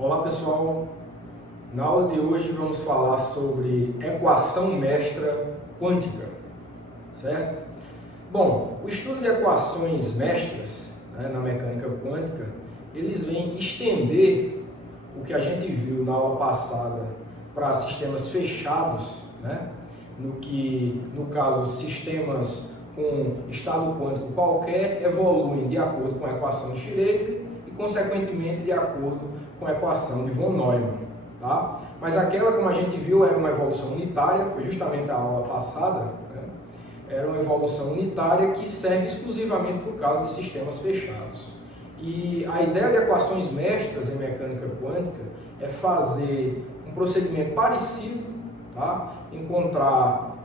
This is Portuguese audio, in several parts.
Olá pessoal, na aula de hoje vamos falar sobre equação mestra quântica, certo? Bom, o estudo de equações mestras, na mecânica quântica, eles vêm estender o que a gente viu na aula passada para sistemas fechados, no caso sistemas com estado quântico qualquer evoluem de acordo com a equação de Schrödinger e consequentemente de acordo com a equação de von Neumann, tá? Mas aquela, como a gente viu, era uma evolução unitária, foi justamente a aula passada, era uma evolução unitária que serve exclusivamente por causa de sistemas fechados. E a ideia de equações mestras em mecânica quântica é fazer um procedimento parecido, tá? Encontrar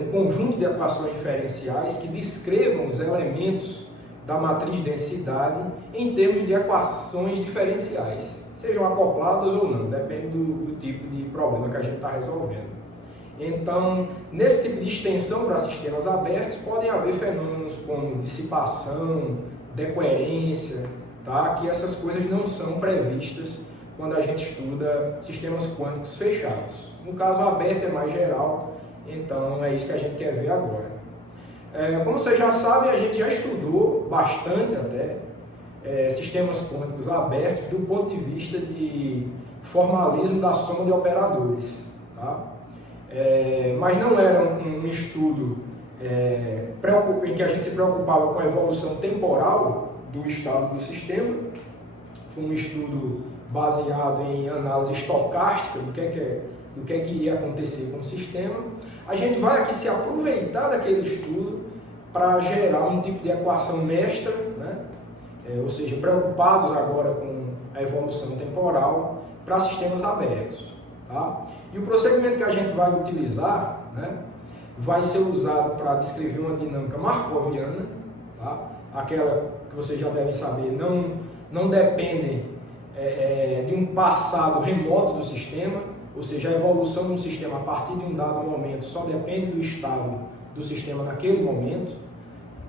um conjunto de equações diferenciais que descrevam os elementos da matriz de densidade em termos de equações diferenciais, sejam acopladas ou não, depende do tipo de problema que a gente está resolvendo. Então, nesse tipo de extensão para sistemas abertos, podem haver fenômenos como dissipação, decoerência, tá? Que essas coisas não são previstas quando a gente estuda sistemas quânticos fechados. No caso aberto é mais geral, então é isso que a gente quer ver agora. Como vocês já sabem, a gente já estudou bastante até sistemas quânticos abertos do ponto de vista de formalismo da soma de operadores, tá? Mas não era um estudo em que a gente se preocupava com a evolução temporal do estado do sistema. Foi um estudo baseado em análise estocástica do que iria acontecer com o sistema. A gente vai aqui se aproveitar daquele estudo para gerar um tipo de equação mestra, ou seja, preocupados agora com a evolução temporal para sistemas abertos. Tá? E o procedimento que a gente vai utilizar, vai ser usado para descrever uma dinâmica markoviana, tá? Aquela que vocês já devem saber, não depende de um passado remoto do sistema, ou seja, a evolução de um sistema a partir de um dado momento só depende do estado do sistema naquele momento,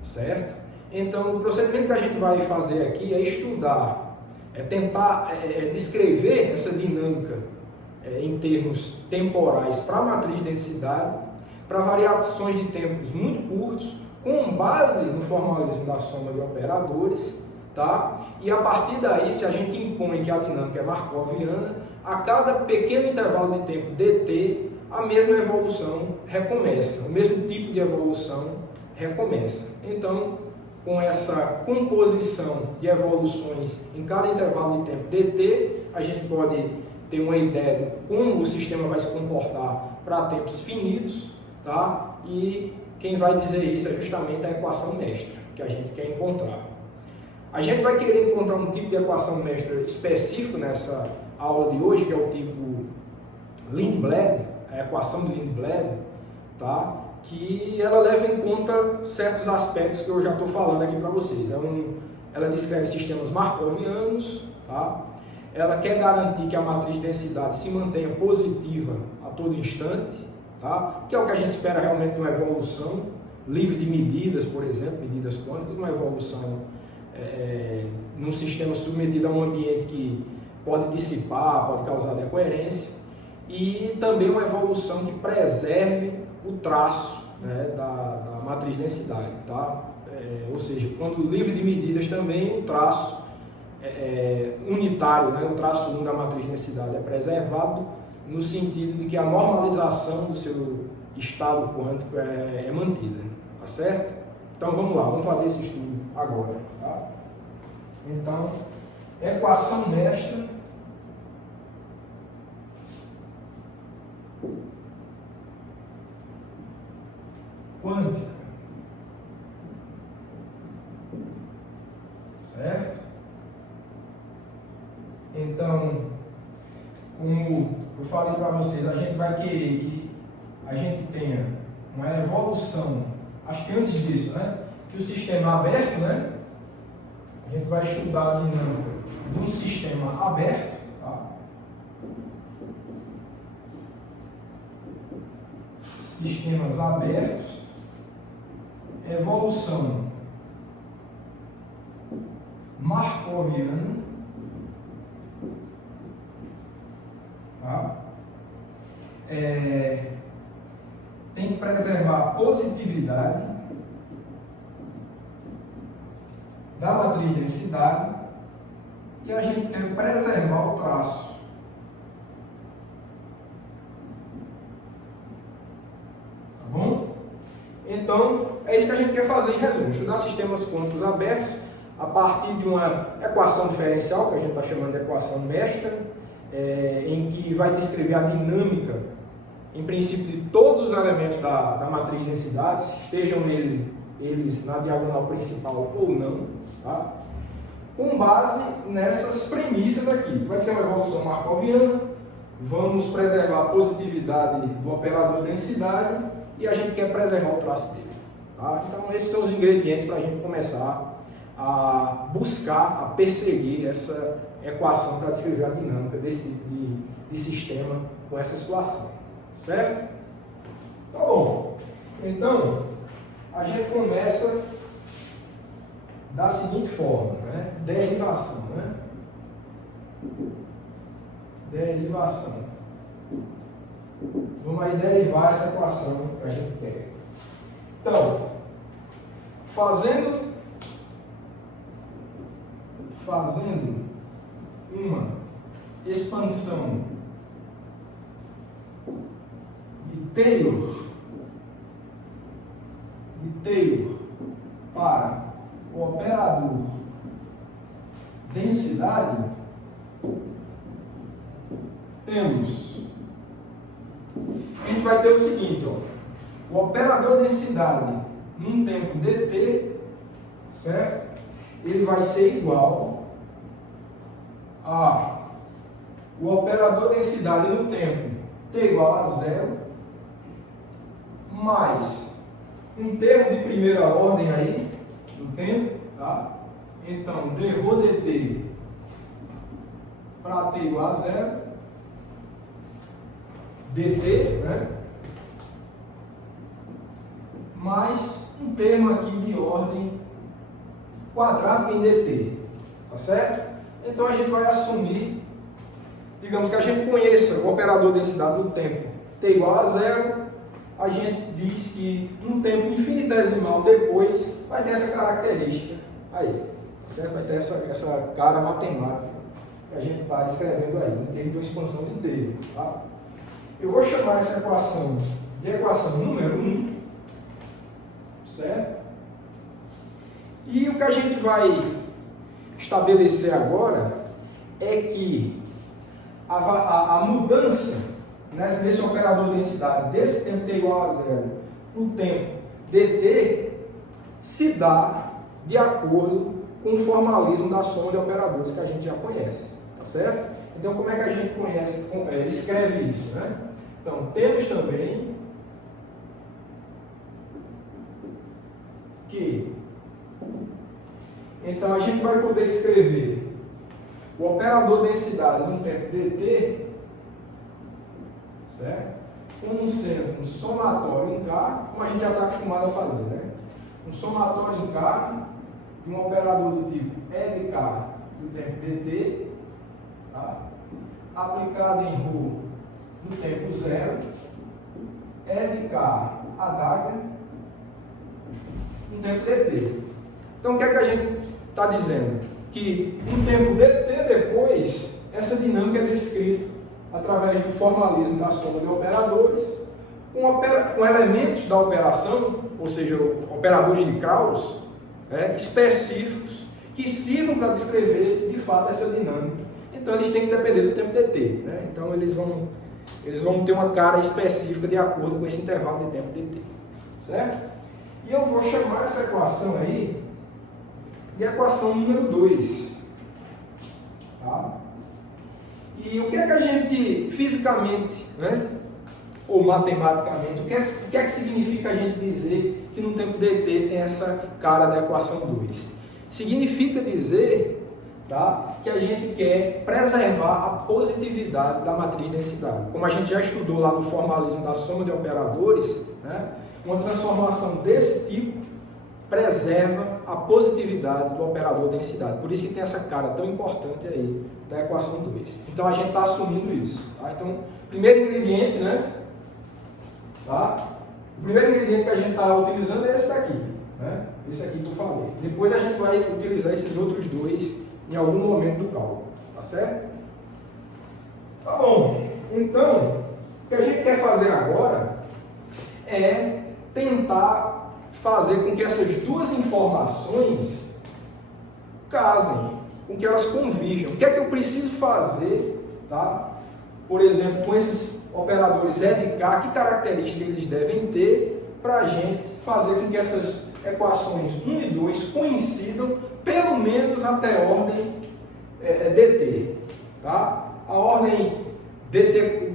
certo? Então, o procedimento que a gente vai fazer aqui é estudar, tentar descrever essa dinâmica em termos temporais para a matriz de densidade, para variações de tempos muito curtos, com base no formalismo da soma de operadores, tá? E a partir daí, se a gente impõe que a dinâmica é markoviana, a cada pequeno intervalo de tempo dt, a mesma evolução recomeça, o mesmo tipo de evolução recomeça. Então, com essa composição de evoluções em cada intervalo de tempo dt, a gente pode ter uma ideia de como o sistema vai se comportar para tempos finitos, tá? E quem vai dizer isso é justamente a equação mestra que a gente quer encontrar. A gente vai querer encontrar um tipo de equação mestra específico nessa aula de hoje, que é o tipo Lindblad, a equação de Lindblad, tá? Que ela leva em conta certos aspectos que eu já estou falando aqui para vocês. Ela descreve sistemas markovianos, tá? Ela quer garantir que a matriz de densidade se mantenha positiva a todo instante, tá? Que é o que a gente espera realmente de uma evolução livre de medidas, por exemplo, medidas quânticas, uma evolução num sistema submetido a um ambiente que pode dissipar, pode causar decoerência, e também uma evolução que preserve o traço da matriz de densidade, tá? Ou seja, quando livre de medidas também o traço unitário, o traço 1 da matriz de densidade é preservado no sentido de que a normalização do seu estado quântico é mantida, tá certo? Então vamos lá, vamos fazer esse estudo agora, tá? Então, equação mestra quântica, certo? Então, como eu falei para vocês, a gente vai querer que a gente tenha uma evolução, acho que antes disso, que o sistema aberto, a gente vai estudar a dinâmica de um sistema aberto, tá? Sistemas abertos, evolução markoviana Tá? Tem que preservar a positividade da matriz de densidade e a gente quer preservar o traço. Tá bom? Então, é isso que a gente quer fazer em resumo. Estudar sistemas quânticos abertos a partir de uma equação diferencial, que a gente está chamando de equação mestra, em que vai descrever a dinâmica, em princípio, de todos os elementos da matriz de densidades, estejam eles na diagonal principal ou não, tá? Com base nessas premissas aqui. Vai ter uma evolução markoviana, vamos preservar a positividade do operador densidade e a gente quer preservar o traço dele. Tá? Então, esses são os ingredientes para a gente começar a buscar, a perseguir essa equação para descrever a dinâmica desse tipo de sistema com essa situação. Certo? Tá bom. Então, a gente começa da seguinte forma, né? Derivação, né? Derivação. Vamos aí derivar essa equação que a gente quer. Então, fazendo uma expansão de Taylor para o operador densidade, a gente vai ter o seguinte, ó, o operador densidade num tempo dt, certo? Ele vai ser igual a o operador densidade no tempo t igual a 0 mais um termo de primeira ordem aí do tempo, tá? Então, dρ dt para t igual a 0 dt, né? Mais um termo aqui de ordem quadrada em dt, tá certo? Então a gente vai assumir, digamos que a gente conheça o operador densidade do tempo t igual a 0, a gente diz que um tempo infinitesimal depois vai ter essa característica aí, tá certo? Vai ter essa cara matemática que a gente está escrevendo aí, em termos de uma expansão de t, tá? Eu vou chamar essa equação de equação número 1, certo? E o que a gente vai estabelecer agora é que a mudança nesse operador de densidade desse tempo t igual a 0 para o tempo dt se dá de acordo com o formalismo da soma de operadores que a gente já conhece, tá certo? Então, como é que a gente escreve isso, né? Então, temos também que, então a gente vai poder escrever o operador densidade no tempo dt, certo? Como sendo um somatório em K, como a gente já está acostumado a fazer, né? Um somatório em K de um operador do tipo E de K do tempo dt, tá? Aplicado em ρ no tempo 0, E de K adaga no tempo dt. Então, o que é que a gente está dizendo? Que no tempo dt depois, essa dinâmica é descrita através do formalismo da soma de operadores, com elementos da operação, ou seja, operadores de Krauss, específicos, que sirvam para descrever de fato essa dinâmica. Então, eles têm que depender do tempo dt, né? Então, eles vão ter uma cara específica de acordo com esse intervalo de tempo dt, certo? E eu vou chamar essa equação aí de equação número 2, tá? E o que é que a gente fisicamente, né, ou matematicamente, o que é que significa a gente dizer que no tempo dt tem essa cara da equação 2? Significa dizer, tá, que a gente quer preservar a positividade da matriz de densidade. Como a gente já estudou lá no formalismo da soma de operadores, né, uma transformação desse tipo preserva a positividade do operador densidade. Por isso que tem essa cara tão importante aí da equação 2. Então a gente está assumindo isso. Tá? Então, primeiro ingrediente, né? Tá? O primeiro ingrediente que a gente está utilizando é esse daqui. Né? Esse aqui que eu falei. Depois a gente vai utilizar esses outros dois em algum momento do cálculo. Tá certo? Tá bom. Então, o que a gente quer fazer agora é tentar fazer com que essas duas informações casem, com que elas convirjam. O que é que eu preciso fazer, tá? Por exemplo, com esses operadores E de K, que características eles devem ter para a gente fazer com que essas equações 1 e 2 coincidam, pelo menos até a ordem dt. Tá? A ordem dt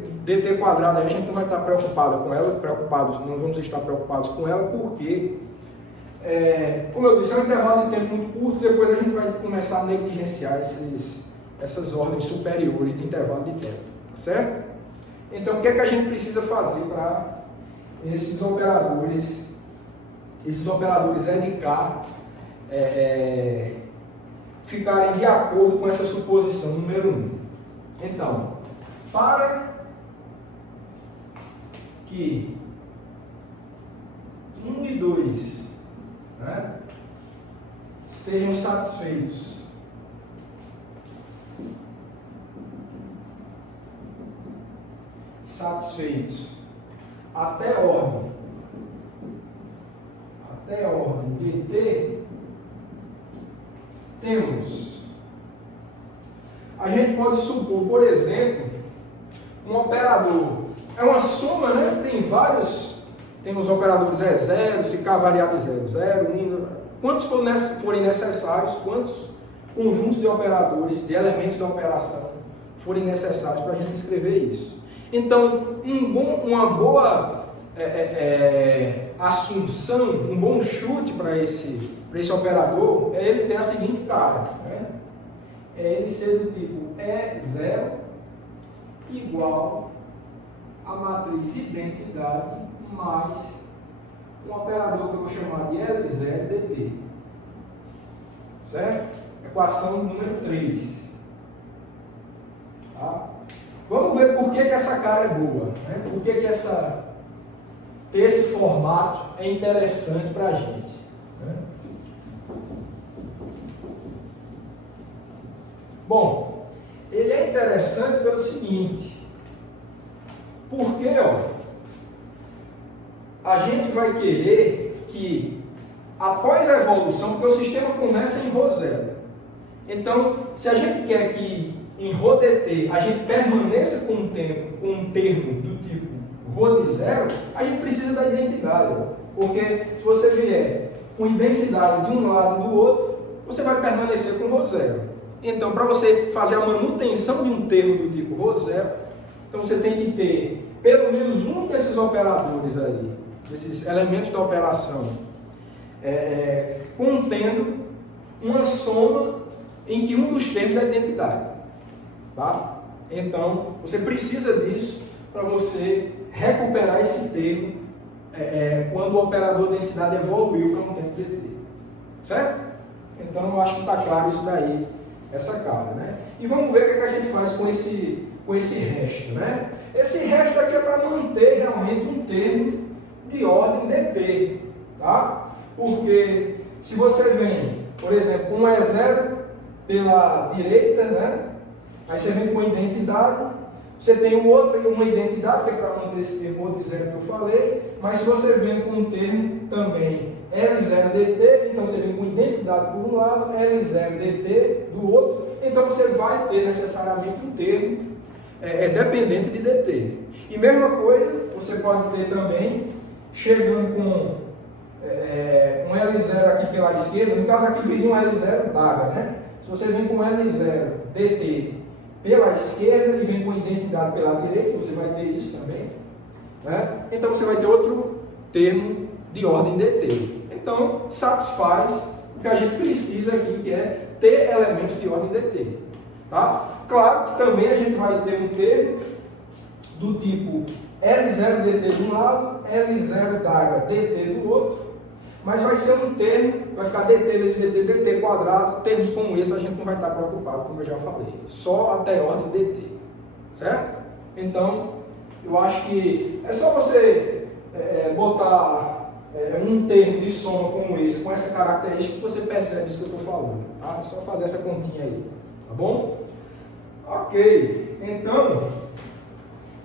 quadrada, a gente não vai estar preocupado com ela, não vamos estar preocupados com ela, porque, como eu disse, é um intervalo de tempo muito curto, depois a gente vai começar a negligenciar essas ordens superiores de intervalo de tempo, tá certo? Então, o que é que a gente precisa fazer para esses operadores E de K, ficarem de acordo com essa suposição número 1? Então, para que 1 e 2, né, sejam satisfeitos até ordem dt, a gente pode supor, por exemplo, um operador, é uma soma, né? Tem os operadores E0, se K variável 0, 0, 1, quantos forem necessários, quantos conjuntos de operadores, de elementos da operação forem necessários para a gente escrever isso. Então, uma boa assunção, um bom chute para esse operador é ele ter a seguinte cara, né? É ele ser do tipo E0 igual a matriz identidade mais um operador que eu vou chamar de L0 dt. Certo? Equação número 3. Tá? Vamos ver por que essa cara é boa. Né? Por que ter esse formato é interessante para a gente. Né? Bom, ele é interessante pelo seguinte. Porque, a gente vai querer que, após a evolução, porque o sistema começa em ρ zero. Então, se a gente quer que em ρ dt a gente permaneça com um termo do tipo ρ de zero, a gente precisa da identidade. Porque se você vier com identidade de um lado e do outro, você vai permanecer com ρ zero. Então, para você fazer a manutenção de um termo do tipo ρ zero, então você tem que ter pelo menos um desses operadores ali, desses elementos da operação, contendo uma soma em que um dos termos é a identidade. Tá? Então, você precisa disso para você recuperar esse termo quando o operador densidade evoluiu para um tempo dt. Certo? Então, eu acho que está claro isso daí, essa cara. Né? E vamos ver o que a gente faz com esse resto. Né? Esse resto aqui é para manter realmente um termo de ordem dt. Tá? Porque se você vem, por exemplo, com um E0 pela direita, né? Aí você vem com identidade, você tem uma identidade que é para manter esse termo de zero que eu falei, mas se você vem com um termo também L0 dt, então você vem com identidade por um lado, L0 dt do outro, então você vai ter necessariamente um termo dependente de dt. E mesma coisa, você pode ter também, chegando com um L0 aqui pela esquerda, no caso aqui viria um L0 daga, né? Se você vem com L0 dt pela esquerda e vem com identidade pela direita, você vai ter isso também. Né? Então você vai ter outro termo de ordem dt. Então satisfaz o que a gente precisa aqui, que é ter elementos de ordem dt. Tá? Claro que também a gente vai ter um termo do tipo L0 dt de um lado, L0 daga dt do outro. mas vai ser um termo, vai ficar dt vezes dt quadrado, termos como esse a gente não vai estar preocupado, como eu já falei, só até ordem dt, certo? Então, eu acho que é só você botar um termo de soma como esse, com essa característica, que você percebe isso que eu estou falando, tá? É só fazer essa continha aí, tá bom? Ok, então,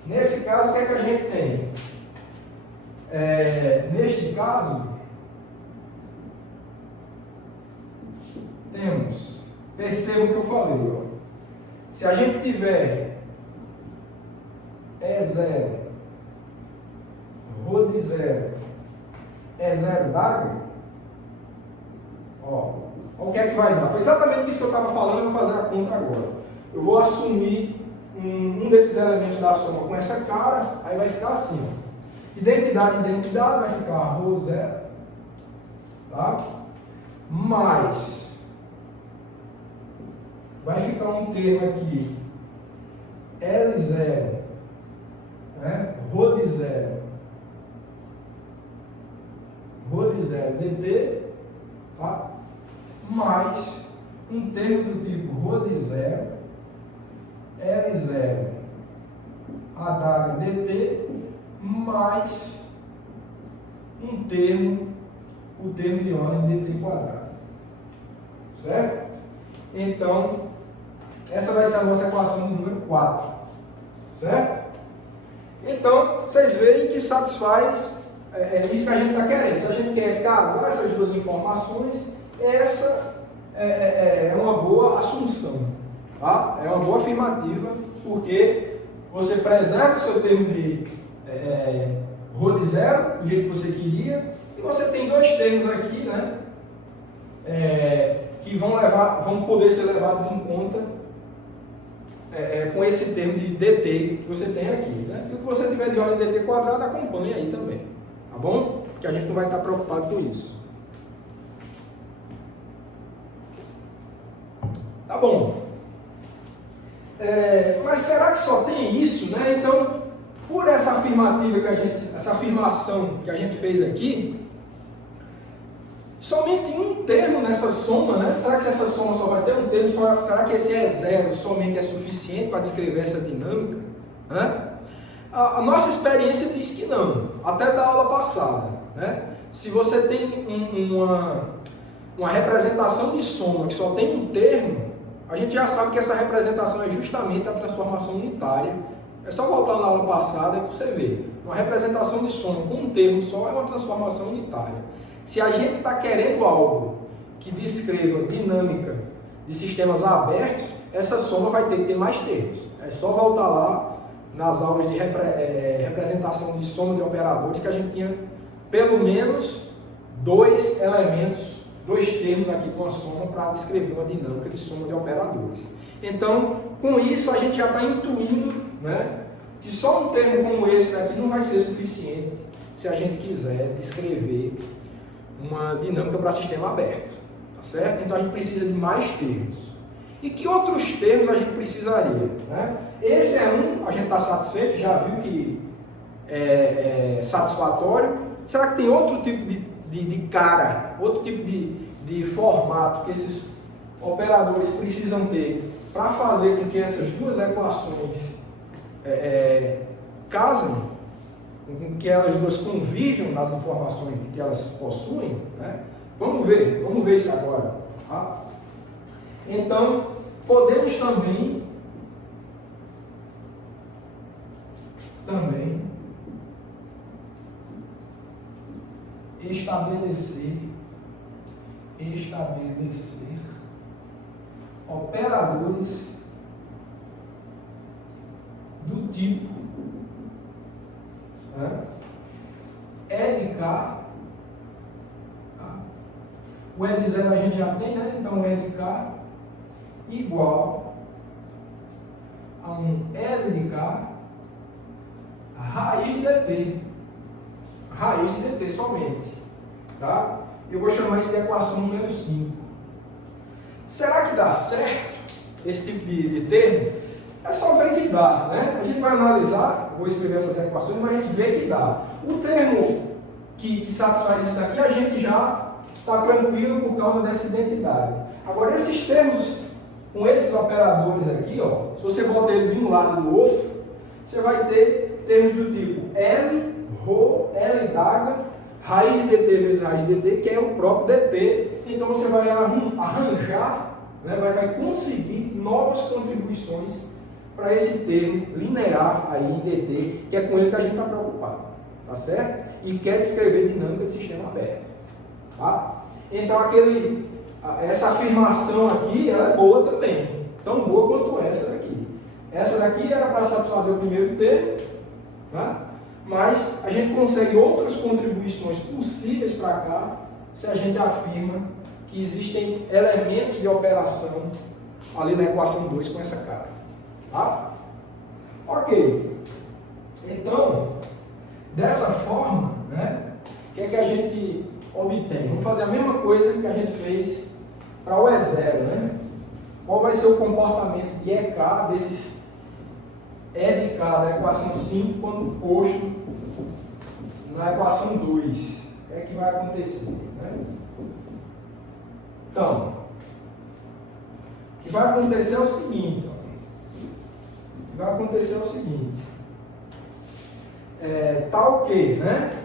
nesse caso, o que é que a gente tem? Neste caso, temos, perceba o que eu falei, ó. Se a gente tiver E0, ρ de 0, E0 d'água, ó, o que é que vai dar? Foi exatamente isso que eu estava falando, eu vou fazer a conta agora. Eu vou assumir um desses elementos da soma com essa cara, aí vai ficar assim, ó. Identidade, identidade, vai ficar ρ0, tá? Mais, vai ficar um termo aqui, L0, né? ρ de 0, dt, tá? Mais um termo do tipo ρ de 0, L0, a dt, mais um termo, o termo de ordem dt quadrado, certo? Então, essa vai ser a nossa equação número 4, certo? Então, vocês veem que satisfaz isso que a gente está querendo. Se a gente quer casar essas duas informações, essa é uma boa assunção, tá? É uma boa afirmativa, porque você preserva o seu termo de ρ de 0, do jeito que você queria, e você tem dois termos aqui, né? Que vão poder ser levados em conta com esse termo de dt que você tem aqui, né? E o que você tiver de ordem dt quadrado, acompanha aí também, tá bom? Porque a gente não vai estar preocupado com isso. Tá bom. Mas será que só tem isso, né? Então, por essa afirmação que a gente fez aqui, somente um termo nessa soma, né? Será que essa soma só vai ter um termo? Será que esse E0 somente é suficiente para descrever essa dinâmica? Né? A nossa experiência diz que não, até da aula passada, né? Se você tem uma representação de soma que só tem um termo, a gente já sabe que essa representação é justamente a transformação unitária. É só voltar na aula passada que você vê. Uma representação de soma com um termo só é uma transformação unitária. Se a gente está querendo algo que descreva dinâmica de sistemas abertos, essa soma vai ter que ter mais termos. É só voltar lá nas aulas de representação de soma de operadores que a gente tinha pelo menos dois elementos, dois termos aqui com a soma para descrever uma dinâmica de soma de operadores. Então, com isso a gente já está intuindo, né, que só um termo como esse daqui não vai ser suficiente se a gente quiser descrever uma dinâmica para sistema aberto, tá certo? Então a gente precisa de mais termos. E que outros termos a gente precisaria, né? Esse é um, a gente está satisfeito, já viu que é satisfatório. Será que tem outro tipo de cara, outro tipo de formato que esses operadores precisam ter para fazer com que essas duas equações casem, com que elas duas convirjam nas informações que elas possuem, né? Vamos ver isso agora, tá? Então, podemos também estabelecer operadores do tipo E de K, tá? O E de 0 a gente já tem, né? Então E de K igual a um L de K raiz de dt. Raiz de dt somente, tá? Eu vou chamar isso de equação número 5. Será que dá certo esse tipo de termo? É só ver que dá, né? A gente vai analisar, vou escrever essas equações, mas a gente vê que dá. O termo que satisfaz isso daqui, a gente já está tranquilo por causa dessa identidade. Agora, esses termos, com esses operadores aqui, ó, se você bota ele de um lado e do outro, você vai ter termos do tipo L, Rho, L d'água, raiz de dt vezes raiz de dt, que é o próprio dt. Então você vai arranjar, né, vai conseguir novas contribuições para esse termo linear aí em dt, que é com ele que a gente está preocupado, tá certo? E quer descrever dinâmica de sistema aberto, tá? Então essa afirmação aqui, ela é boa também, tão boa quanto essa daqui. Essa daqui era para satisfazer o primeiro termo, tá? Mas a gente consegue outras contribuições possíveis para cá se a gente afirma que existem elementos de operação ali na equação 2 com essa cara. Tá? Ok. Então, dessa forma, né, o que é que a gente obtém? Vamos fazer a mesma coisa que a gente fez para o E0, né? Qual vai ser o comportamento de EK desses E de K da equação 5 quando posto na equação 2? O que é que vai acontecer? Né? Então, o que vai acontecer é o seguinte. Tal que, né?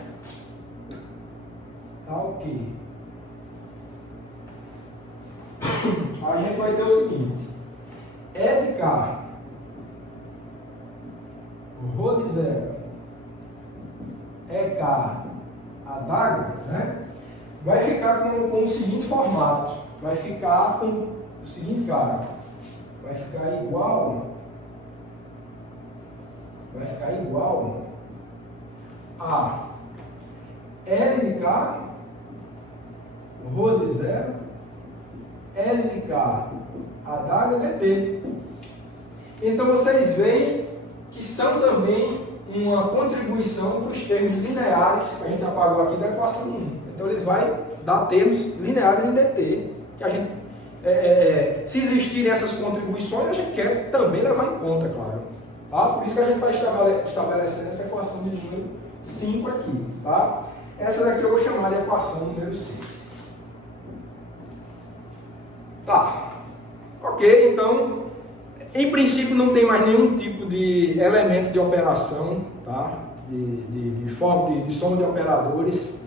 Tal que. A gente vai ter o seguinte. E de K, Rho de 0, EK, a d'água, né? Vai ficar com o seguinte formato. Vai ficar com o seguinte cara. Vai ficar igual a L de K, Rho de 0, L de K, a d'água dt. Então vocês veem que são também uma contribuição para os termos lineares que a gente apagou aqui da equação 1. Então eles vão dar termos lineares em dt, que a gente, se existirem essas contribuições, a gente quer também levar em conta, claro. Tá? Por isso que a gente está estabelecendo essa equação de número 5 aqui. Tá? Essa daqui eu vou chamar de equação número 6. Tá. Ok, então, em princípio não tem mais nenhum tipo de elemento de operação, tá? de soma de operadores,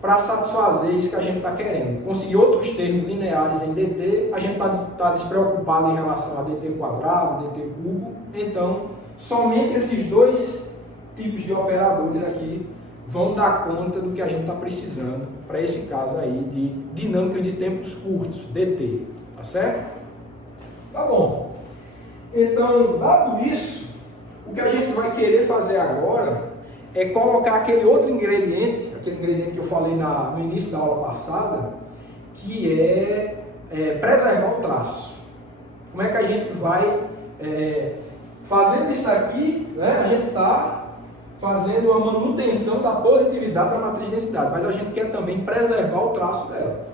para satisfazer isso que a gente está querendo. Conseguir outros termos lineares em dt, a gente está despreocupado em relação a dt quadrado, dt cubo. Então, somente esses dois tipos de operadores aqui vão dar conta do que a gente está precisando para esse caso aí de dinâmicas de tempos curtos, dt. Tá certo? Tá bom. Então, dado isso, o que a gente vai querer fazer agora é colocar aquele outro ingrediente, aquele ingrediente que eu falei no início da aula passada, que é preservar o traço. Como é que a gente vai, fazendo isso aqui, né, a gente está fazendo a manutenção da positividade da matriz de densidade, mas a gente quer também preservar o traço dela.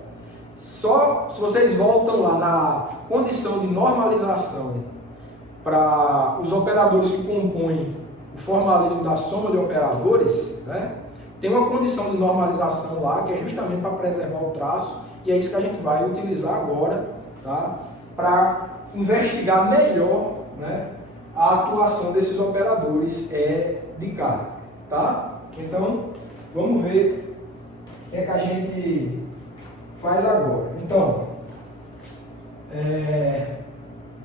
Só se vocês voltam lá na condição de normalização para os operadores que compõem o formalismo da soma de operadores, né, tem uma condição de normalização lá que é justamente para preservar o traço, e é isso que a gente vai utilizar agora, tá, para investigar melhor, né, a atuação desses operadores de K. Tá? Então, vamos ver o que é que a gente faz agora. Então,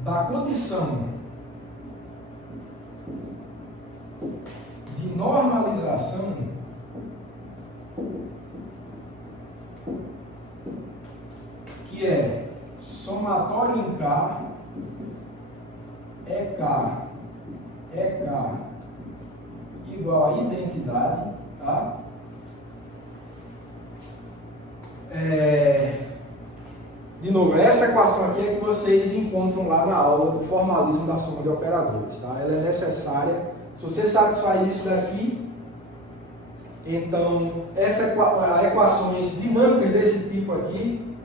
da condição de normalização que é somatório em K, EK igual a identidade, tá? De novo, essa equação aqui é que vocês encontram lá na aula do formalismo da soma de operadores, tá? Ela é necessária. Se você satisfaz isso daqui, então equações dinâmicas desse tipo aqui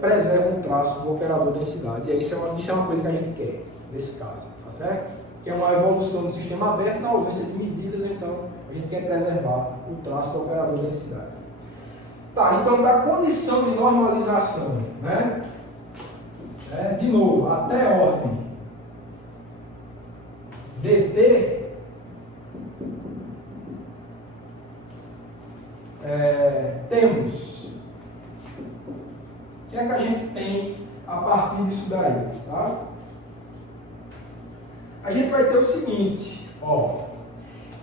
preservam o traço do operador densidade. E isso é uma coisa que a gente quer nesse caso, tá certo? Que é uma evolução do sistema aberto na ausência de medidas, então A gente quer preservar o traço do operador de densidade. Tá, então da condição de normalização, né? De novo, até a ordem dt, temos. O que é que a gente tem a partir disso daí? Tá? A gente vai ter o seguinte, ó,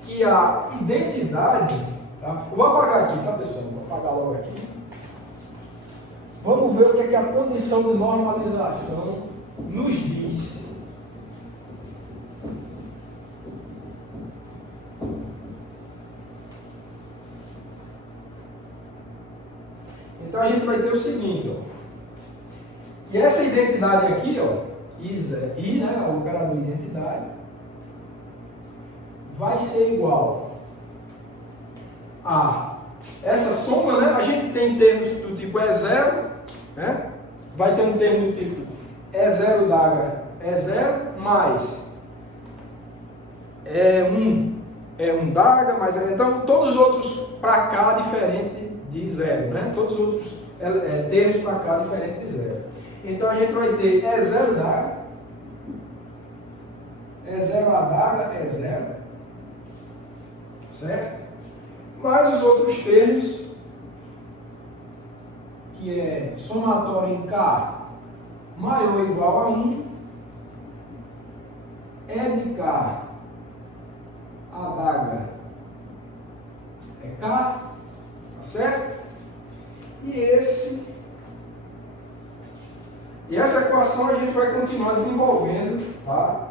que a identidade, tá? Eu vou apagar aqui, tá, pessoal? Vou apagar logo aqui. Vamos ver o que é que a condição de normalização nos diz. Então a gente vai ter o seguinte, ó, que essa identidade aqui, ó, I, né, o operador identidade, vai ser igual a essa soma, né? A gente tem termos do tipo E0, né? Vai ter um termo do tipo E0 d'H é 0, mais E1 d'H, mais então todos os outros para cá diferente de 0, né? Todos os outros termos para cá diferente de 0. Então a gente vai ter E0 d'H, E0A d'H é 0, certo? Mais os outros termos, que é somatório em K maior ou igual a 1, E de K a d'H é K, tá certo? E essa equação a gente vai continuar desenvolvendo, tá?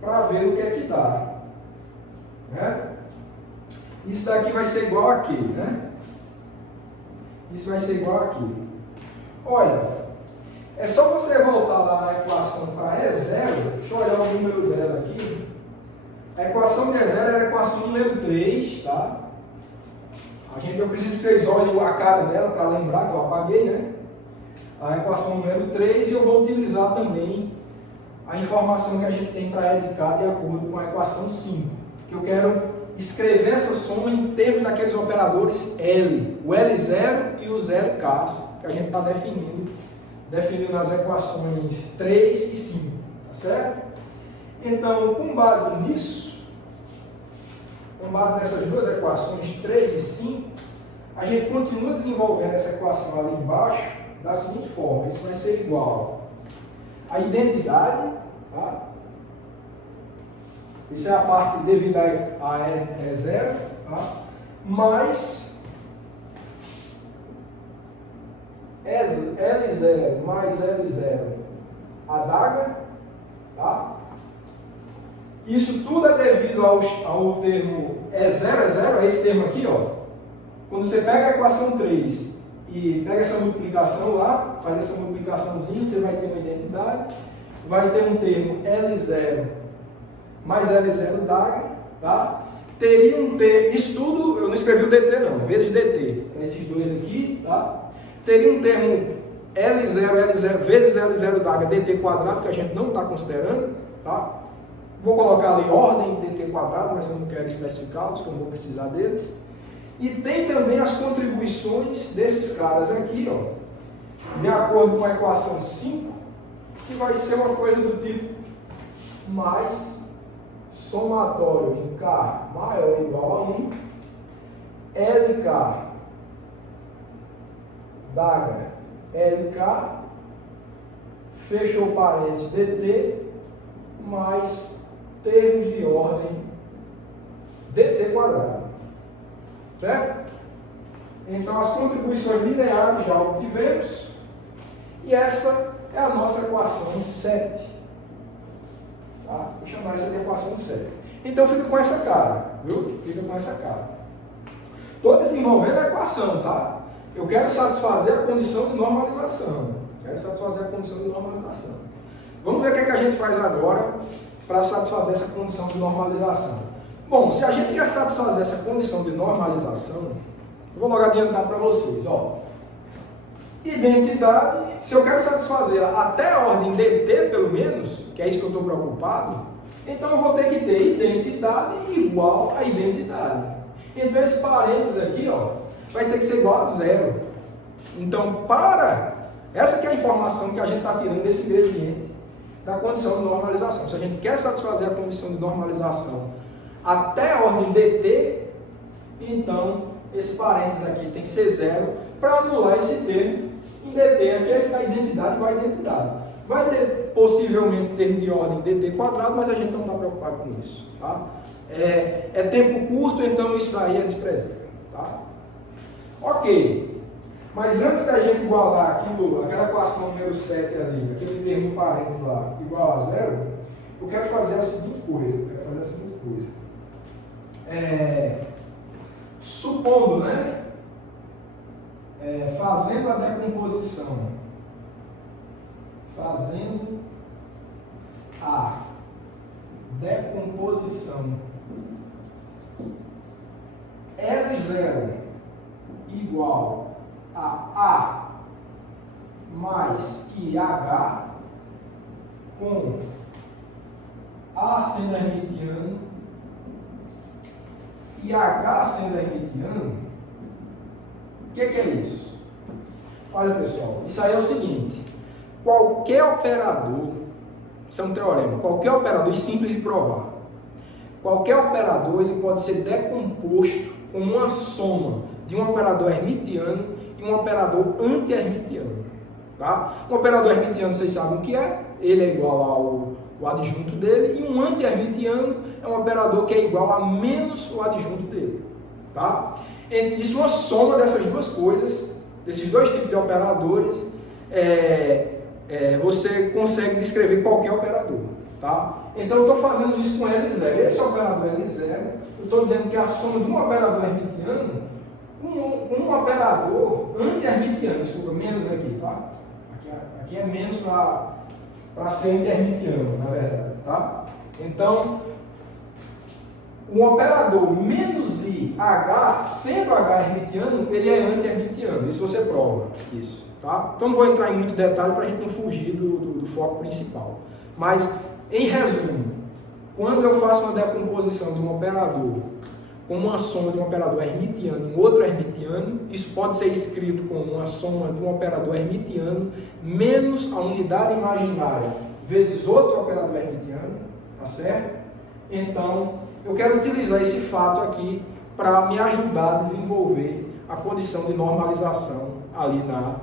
Para ver o que é que dá, né? Isso daqui vai ser igual aqui, né? Isso vai ser igual aqui. Olha, é só você voltar lá na equação para E0, deixa eu olhar o número dela aqui. A equação de E0 é a equação número 3, tá? Eu preciso que vocês olhem a cara dela para lembrar que eu apaguei, né? A equação número 3, e eu vou utilizar também a informação que a gente tem para E de K de acordo com a equação 5. Que eu quero escrever essa soma em termos daqueles operadores L, o L0 e os LKs, que a gente está definindo nas equações 3 e 5, tá certo? Então, com base nisso, com base nessas duas equações 3 e 5, a gente continua desenvolvendo essa equação ali embaixo da seguinte forma: isso vai ser igual a identidade, tá? Isso é a parte devida a E0, tá? Mais L0 mais L0 a d'H, tá? Isso tudo é devido ao termo E0, é esse termo aqui, ó. Quando você pega a equação 3 e pega essa multiplicação lá, faz essa multiplicaçãozinha, você vai ter uma identidade, vai ter um termo L0 mais L0 d'H, tá? Teria um termo, isso tudo, eu não escrevi o dt não, vezes dt, esses dois aqui, tá? Teria um termo L0 vezes L0 d'H dt quadrado, que a gente não está considerando, tá? Vou colocar ali ordem dt quadrado, mas eu não quero especificá-los, que eu não vou precisar deles. E tem também as contribuições desses caras aqui, ó, de acordo com a equação 5, que vai ser uma coisa do tipo mais somatório em K maior ou igual a 1, LK d'H LK, fechou parênteses dt, mais termos de ordem dt quadrado, certo? Então as contribuições lineares já obtivemos, e essa é a nossa equação 7. Tá? Vou chamar essa de equação 7. Então fica com essa cara, viu? Fica com essa cara. Estou desenvolvendo a equação, tá? Eu quero satisfazer a condição de normalização. Vamos ver o que a gente faz agora para satisfazer essa condição de normalização. Bom, se a gente quer satisfazer essa condição de normalização, eu vou logo adiantar para vocês, ó. Identidade, se eu quero satisfazer até a ordem dt, pelo menos, que é isso que eu estou preocupado, Então eu vou ter que ter identidade igual a identidade. Então esse parênteses aqui, ó, vai ter que ser igual a 0. Então, essa que é a informação que a gente está tirando desse gradiente da condição de normalização. Se a gente quer satisfazer a condição de normalização até a ordem dt, então esse parênteses aqui tem que ser 0 para anular esse termo em dt. Aqui vai ficar identidade igual a identidade. Vai ter possivelmente termo de ordem dt quadrado, mas a gente não está preocupado com isso. Tá? É tempo curto, então isso daí é desprezível. Tá? Ok. Mas antes da gente igualar aquela equação número 7 ali, aquele termo em parênteses lá, igual a 0, eu quero fazer a seguinte coisa. Supondo, né? Fazendo a decomposição. Fazendo a decomposição L0 igual a mais IH com A sendo hermitiano e H sendo hermitiano, o que é isso? Olha pessoal, isso aí é o seguinte, qualquer operador, isso é um teorema, qualquer operador, e simples de provar, qualquer operador ele pode ser decomposto como uma soma de um operador hermitiano e um operador anti-hermitiano. Tá? Um operador hermitiano, vocês sabem o que é, ele é igual ao adjunto dele, e um anti-hermitiano é um operador que é igual a menos o adjunto dele. Tá? Isso é uma soma dessas duas coisas, desses dois tipos de operadores, você consegue descrever qualquer operador. Tá? Então eu estou fazendo isso com L0. Esse operador L0, eu estou dizendo que é a soma de um operador hermitiano com um operador anti-hermitiano. Desculpa, menos aqui, tá? Aqui é menos para ser anti-hermitiano, na verdade, tá? Então, um operador menos IH, sendo H hermitiano, ele é anti-hermitiano. Isso você prova, isso, tá? Então não vou entrar em muito detalhe para a gente não fugir do foco principal. Mas, em resumo, quando eu faço uma decomposição de um operador com uma soma de um operador hermitiano e um outro hermitiano, isso pode ser escrito como uma soma de um operador hermitiano menos a unidade imaginária vezes outro operador hermitiano, tá certo? Então, eu quero utilizar esse fato aqui para me ajudar a desenvolver a condição de normalização ali na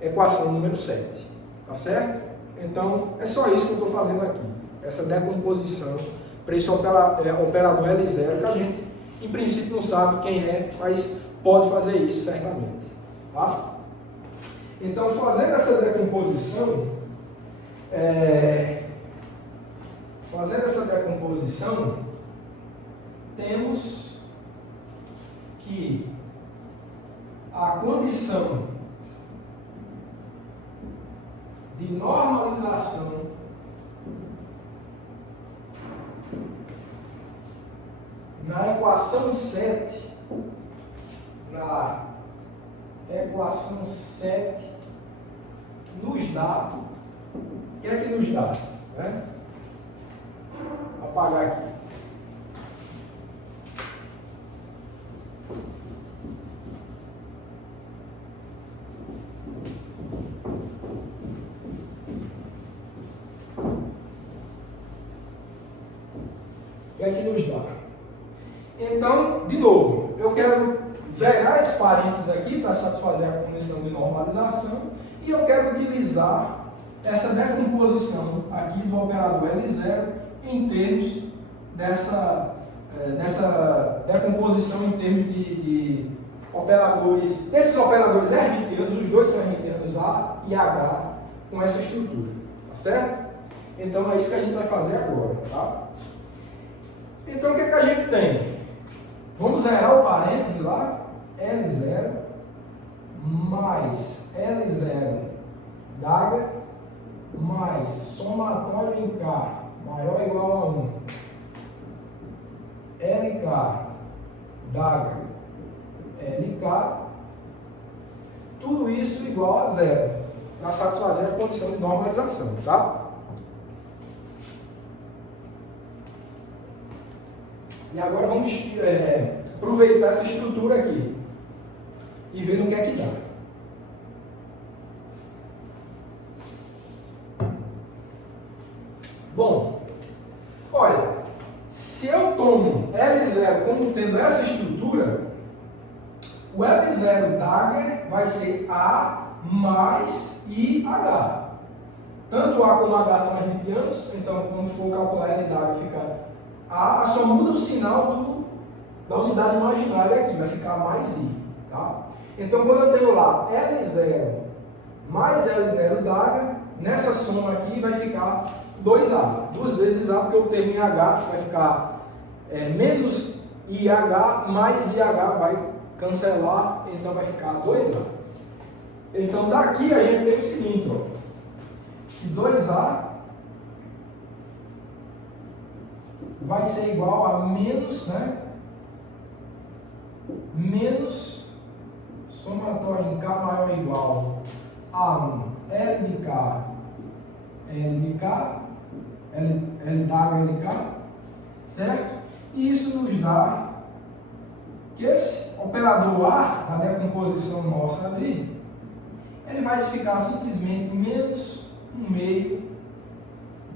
equação número 7, tá certo? Então, é só isso que eu estou fazendo aqui, essa decomposição para esse operador L0 que a gente em princípio não sabe quem é, mas pode fazer isso certamente. Tá? Então, fazendo essa decomposição, temos que a condição de normalização na equação 7, nos dá, o que é que nos dá? Né? Vou apagar aqui. O que é que nos dá? Então, de novo, eu quero zerar esse parênteses aqui para satisfazer a condição de normalização e eu quero utilizar essa decomposição aqui do operador L0 em termos dessa decomposição em termos de operadores, desses operadores hermitianos, os dois são hermitianos A e H com essa estrutura, tá certo? Então é isso que a gente vai fazer agora, tá? Então o que é que a gente tem? Vamos zerar o parêntese lá, L0 mais L0 d'H mais somatório em K maior ou igual a 1, LK d'H LK, tudo isso igual a 0, para satisfazer a condição de normalização, tá? E agora vamos aproveitar essa estrutura aqui e ver no que é que dá. Bom, olha, se eu tomo L0 como tendo essa estrutura, o L0 Dagger vai ser A mais IH. Tanto A como H são hermitianos, então quando for calcular L Dagger fica A, só muda o sinal da unidade imaginária aqui, vai ficar mais I. Tá? Então quando eu tenho lá L0 mais L0 Dagger, nessa soma aqui vai ficar 2A, 2 vezes A, porque o termo IH vai ficar menos IH mais IH vai cancelar, então vai ficar 2A. Então daqui a gente tem o seguinte, ó, que 2A vai ser igual a menos, né? Menos somatório em K maior ou igual a 1 L de K, L de K, L da L de K, certo? E isso nos dá que esse operador A, da decomposição nossa ali, ele vai ficar simplesmente menos 1/2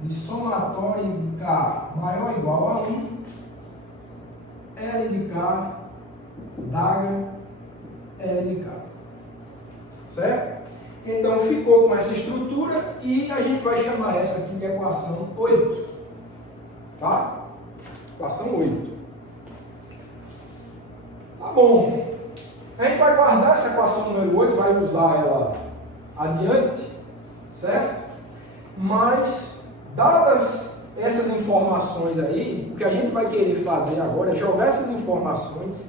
de somatório de K maior ou igual a 1 L de K Dagger L de K, certo? Então ficou com essa estrutura e a gente vai chamar essa aqui de equação 8, tá? Equação 8. Tá bom. A gente vai guardar essa equação número 8, vai usar ela adiante, certo? Mas, dadas essas informações aí, o que a gente vai querer fazer agora é jogar essas informações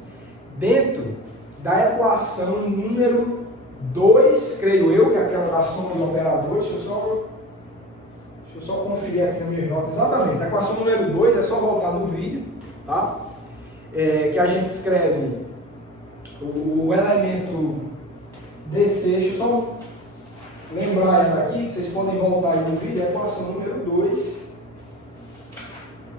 dentro da equação número 2, creio eu, que é aquela da soma de operadores. Deixa eu só conferir aqui na minha nota exatamente. A equação número 2 é só voltar no vídeo, tá? Que a gente escreve o elemento DT. Deixa eu só lembrar ela aqui, que vocês podem voltar aí no vídeo. A equação número 2,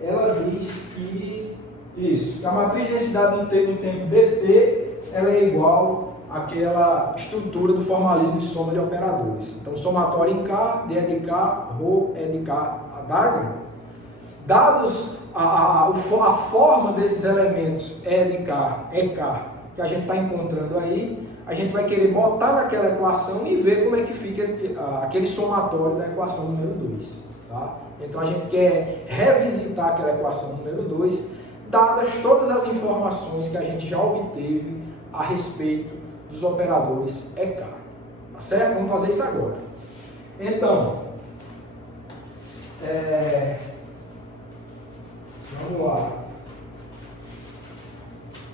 ela diz que isso, que a matriz de densidade no tempo DT ela é igual àquela estrutura do formalismo de soma de operadores. Então, somatório em K, D é de K, Rho é de K, a Dagger. Dados a forma desses elementos E de K, EK, que a gente está encontrando aí, a gente vai querer botar naquela equação e ver como é que fica aquele somatório da equação número 2. Tá? Então, a gente quer revisitar aquela equação número 2, dadas todas as informações que a gente já obteve a respeito dos operadores EK. Tá certo? Vamos fazer isso agora. Então, vamos lá.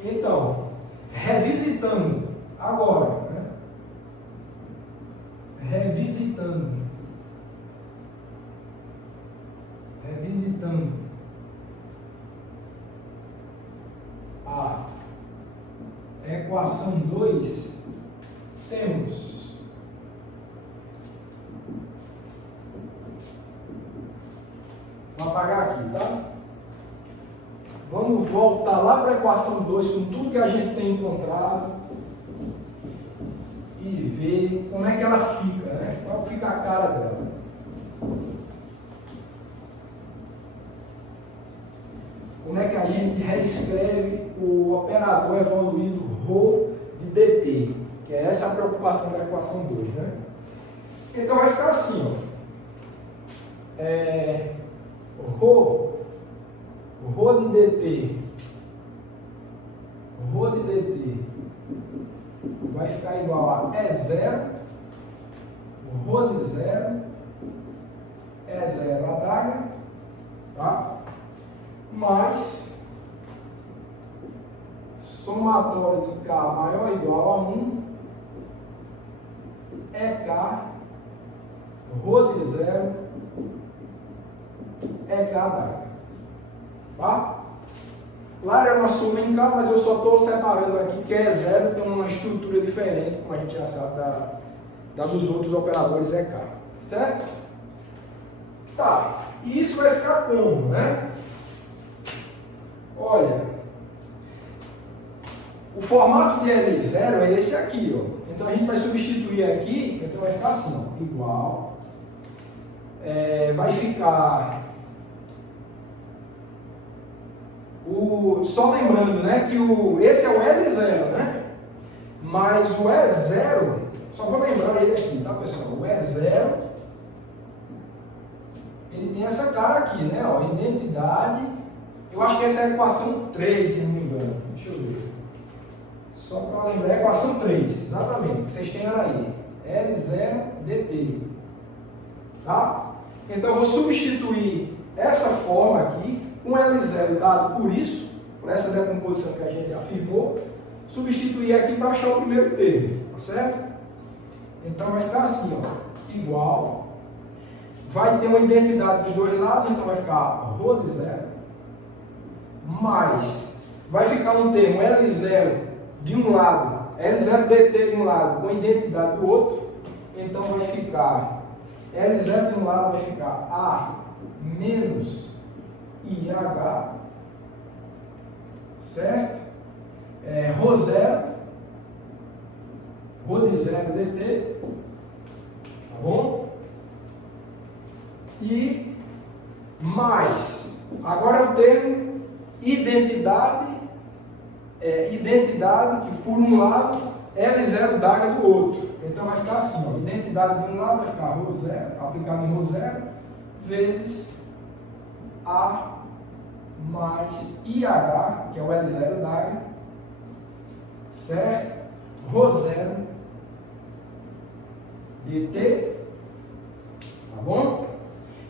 Então, revisitando agora, né? Revisitando a equação 2, temos vou apagar aqui, tá? Vamos voltar lá para a equação 2 com tudo que a gente tem encontrado e ver como é que ela fica, né? Qual fica a cara dela. Como é que a gente reescreve o operador evoluído Rho de DT, que é essa a preocupação da equação 2, né? Então vai ficar assim, ó. Rho de DT vai ficar igual a E0, Rho de 0, E0 a Dagger, tá? Mais somatório de K maior ou igual a 1 EK, Rho de 0, EK Dagger. Tá? Lá era uma soma em K, mas eu só estou separando aqui porque é 0, então uma estrutura diferente, como a gente já sabe da dos outros operadores EK. Certo? Tá. E isso vai ficar como, né? Olha, o formato de L0 é esse aqui, ó. Então a gente vai substituir aqui, então vai ficar assim, ó, igual. Vai ficar só lembrando, né, que esse é o L0, né? Mas o E0, só vou lembrar ele aqui, tá, pessoal? O E0, ele tem essa cara aqui, né, ó, identidade. Eu acho que essa é a equação 3, se não me engano. Deixa eu ver. Só para lembrar, a equação 3, exatamente, que vocês têm aí. L0dt. Tá? Então eu vou substituir essa forma aqui com L0 dado por isso, por essa decomposição que a gente afirmou, substituir aqui para achar o primeiro termo, tá certo? Então vai ficar assim, ó, igual, vai ter uma identidade dos dois lados, então vai ficar ρ de 0, mais, vai ficar um termo L0 de um lado, L0 dt de um lado com a identidade do outro, então vai ficar L0 de um lado vai ficar A menos IH, certo? Ρ0, ρ de 0 dt, tá bom? E mais, agora o termo identidade, identidade que por um lado L0 d'H do outro. Então vai ficar assim, ó, identidade de um lado vai ficar ρ0, aplicado em ρ0, vezes A mais IH, que é o L0 d'H, certo? ρ0 dt, tá bom?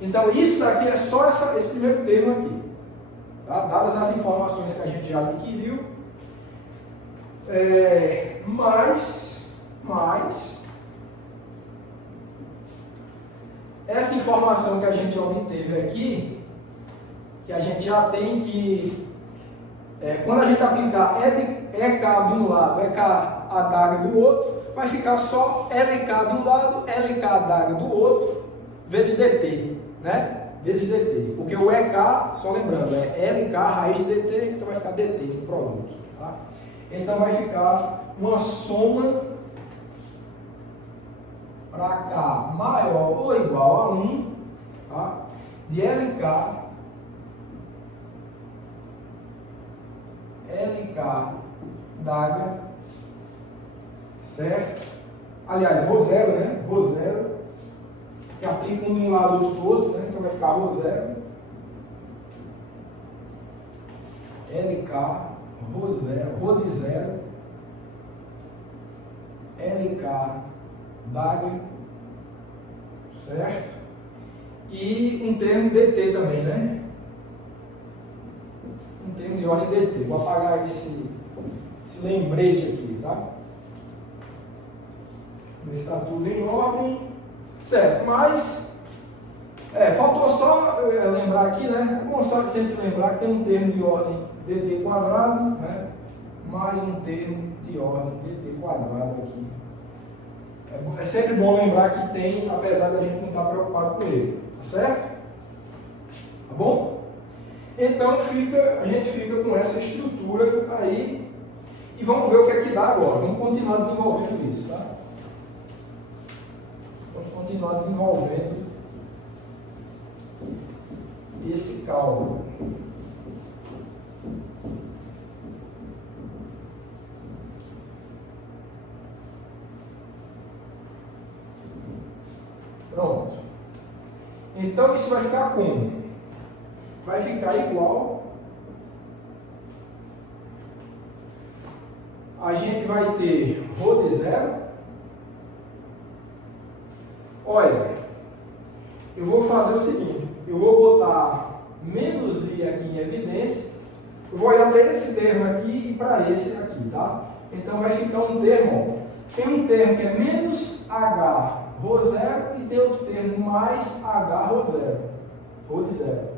Então isso daqui é só esse primeiro termo aqui, tá? Dadas as informações que a gente já adquiriu, mais essa informação que a gente obteve aqui, que a gente já tem que, quando a gente aplicar EK de um lado, EK d'H do outro, vai ficar só LK de um lado, LK d'H do outro, vezes dt, né? Vezes dt. Porque o EK, só lembrando, é LK raiz de dt, então vai ficar dt do produto, tá? Então vai ficar uma soma para K maior ou igual a 1, tá? De LK d'H, certo? Aliás, ρ0, né? ρ0, que aplica um de um lado outro do outro, né? Então vai ficar ρ0, LK, ρ0, ρ de 0, LK d'H, certo? E um termo dt também, né? Um termo de ordem dt. Vou apagar esse lembrete aqui, tá? Ver se está tudo em ordem. Certo, mas faltou só lembrar aqui, né? É bom só sempre lembrar que tem um termo de ordem dt quadrado, né? Mais um termo de ordem dt quadrado aqui. É sempre bom lembrar que tem, apesar da gente não estar preocupado com ele, tá certo? Tá bom? Então a gente fica com essa estrutura aí e vamos ver o que é que dá agora. Vamos continuar desenvolvendo isso, tá? Vamos continuar desenvolvendo esse cálculo. Pronto. Então isso vai ficar como? Vai ficar igual. A gente vai ter ρ de 0. Olha, eu vou fazer o seguinte, eu vou botar menos i aqui em evidência, eu vou olhar para esse termo aqui e para esse aqui, tá? Então vai ficar um termo, ó, tem um termo que é menos h ρ0 e tem outro termo mais h ρ0, ρ de 0.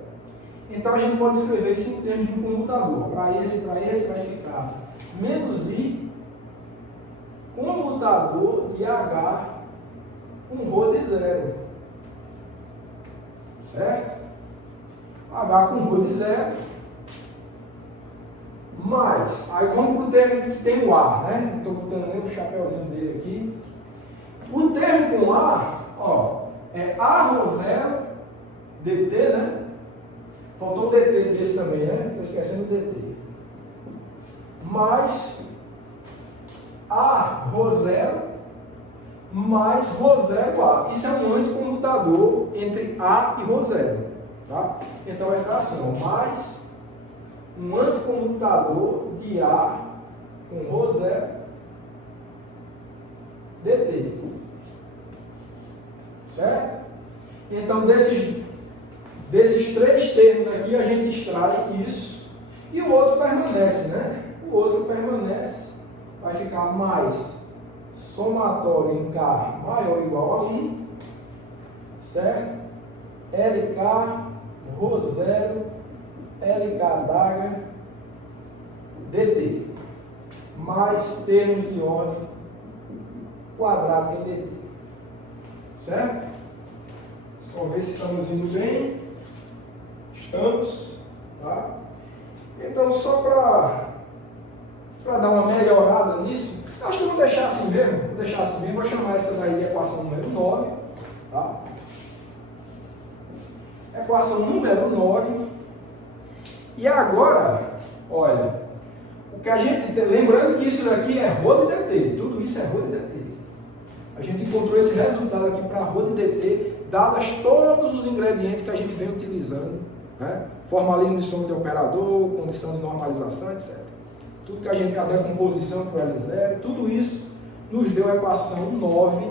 Então a gente pode escrever isso em termos de um comutador. Para esse vai ficar menos i comutador de h com ρ de 0. Certo? H com ρ de 0 mais, aí vamos para o termo que tem o A, né? Não estou botando nem o chapéuzinho dele aqui. O termo com A, ó, é A rho zero dt, né? Faltou o dt desse também, né? Estou esquecendo o dt. Mais A rho zero mais rho zero A. Isso é um anticomutador entre A e rho zero, tá? Então vai ficar assim, ó, mais um anticomutador de A com rho zero dt. Certo? Então, desses três termos aqui, a gente extrai isso e o outro permanece, né? O outro permanece, vai ficar mais somatório em K maior ou igual a 1, certo? LK, rho zero, LK d'H, dt, mais termos de ordem quadrada em dt, certo? Só ver se estamos indo bem. Estamos, tá? Então, só para dar uma melhorada nisso, eu acho que eu vou deixar assim mesmo, vou chamar essa daí de equação número 9, tá? Equação número 9. E agora, olha, o que a gente tem, lembrando que isso daqui é ρ de dt, tudo isso é ρ de dt. A gente encontrou esse resultado aqui para ρ de dt, dadas todos os ingredientes que a gente vem utilizando, né? Formalismo de soma de operador, condição de normalização, etc. Tudo que a gente, a decomposição para o L0, tudo isso nos deu a equação 9,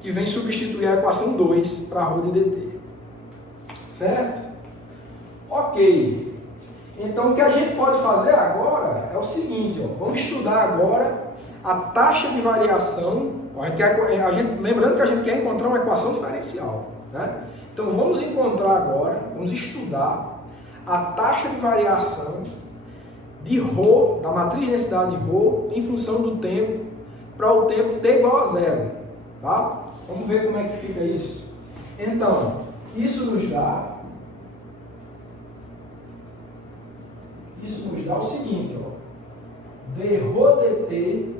que vem substituir a equação 2 para ρ de dt. Certo? Ok. Então, o que a gente pode fazer agora é o seguinte, ó, vamos estudar agora a taxa de variação. Lembrando que a gente quer encontrar uma equação diferencial, né? Então, vamos encontrar agora, vamos estudar a taxa de variação de ρ, da matriz de densidade de ρ, em função do tempo, para o tempo t igual a zero, tá? Vamos ver como é que fica isso. Então, isso nos dá o seguinte, ó, dρ dt,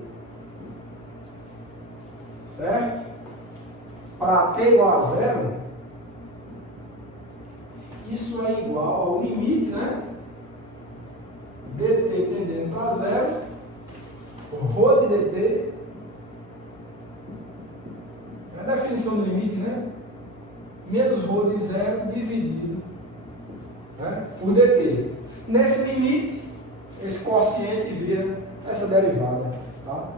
certo? Para t igual a zero, isso é igual ao limite, né? dt tendendo para zero, ρ de dt, é a definição do limite, né? Menos ρ de zero dividido, né, por dt. Nesse limite, esse quociente vira essa derivada, tá?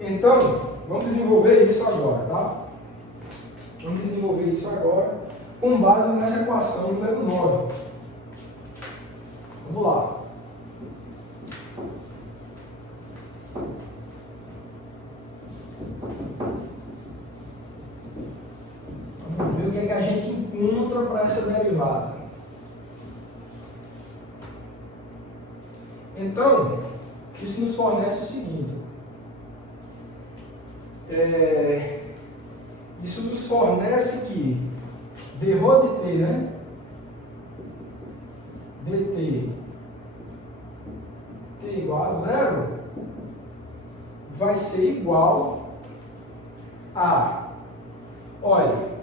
Então, vamos desenvolver isso agora, tá? Vamos desenvolver isso agora com base nessa equação número 9. Vamos lá. Vamos ver o que é que a gente encontra para essa derivada. Então, isso nos fornece o seguinte. Isso nos fornece que dρ de t, né? dt t igual a zero vai ser igual a, olha,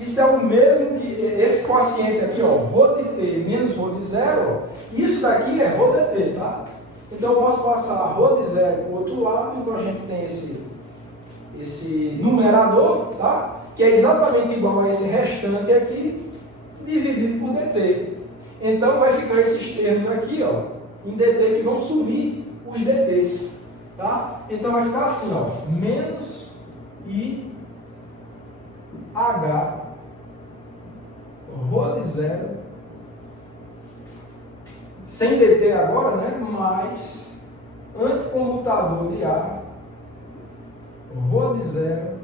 isso é o mesmo que esse quociente aqui, ó, ρ de t menos ρ de zero, isso daqui é ρ de t, tá? Então eu posso passar ρ de zero para o outro lado, então a gente tem esse numerador, tá? Que é exatamente igual a esse restante aqui, dividido por dt. Então vai ficar esses termos aqui, ó, em dt, que vão sumir os dt's, tá? Então vai ficar assim, ó, menos i h ρ de zero, sem dt agora, né? Mais anticomutador de A, ρ de zero,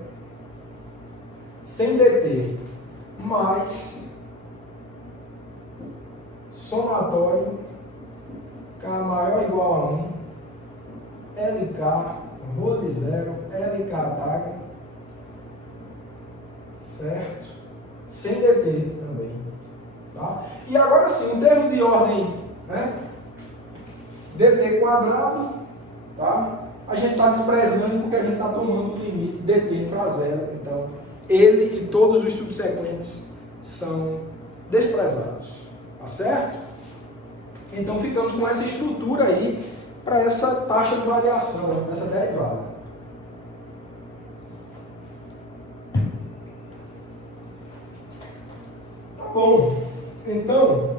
sem dt, mais somatório K maior ou igual a 1, LK, ρ de zero, LK d'H, certo? Sem dt também, tá? E agora sim, em termos de ordem, né? dt quadrado, tá? A gente está desprezando porque a gente está tomando o limite dt para zero. Então, ele e todos os subsequentes são desprezados. Tá certo? Então, ficamos com essa estrutura aí para essa taxa de variação, essa derivada. Tá bom. Então,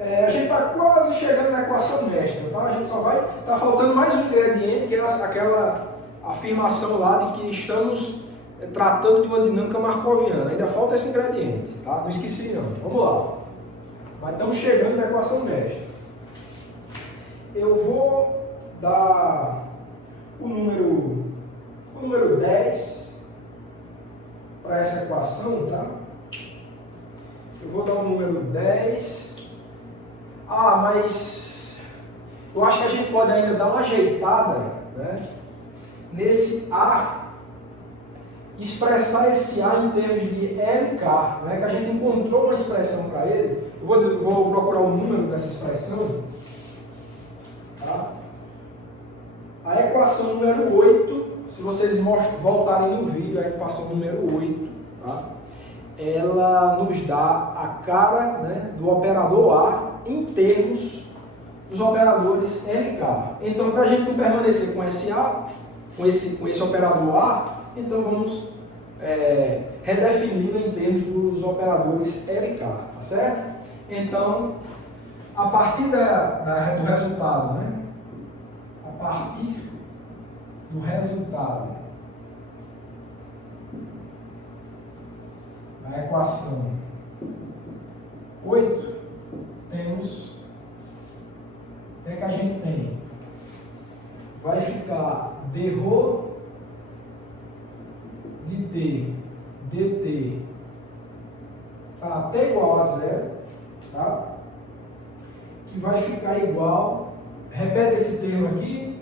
a gente está quase chegando na equação mestra, tá? A gente só vai... Está faltando mais um ingrediente, que é aquela afirmação lá de que estamos tratando de uma dinâmica markoviana. Ainda falta esse ingrediente, tá? Não esqueci não. Vamos lá. Mas estamos chegando na equação mestra. Eu vou dar o número 10 para essa equação, tá? Eu vou dar o número 10. Mas eu acho que a gente pode ainda dar uma ajeitada, né, nesse A, expressar esse A em termos de LK, né, que a gente encontrou uma expressão para ele. Eu vou procurar o número dessa expressão. Tá? A equação número 8, se vocês voltarem no vídeo, a equação número 8, tá? Ela nos dá a cara, né, do operador A em termos dos operadores LK. Então, para a gente não permanecer com esse A, com esse operador A, então vamos redefini-lo em termos dos operadores LK, tá certo? Então, a partir do resultado, né? A partir do resultado da equação 8, temos, o que é que a gente tem? Vai ficar dρ de t dt tá até igual a zero, tá? Que vai ficar igual, repete esse termo aqui,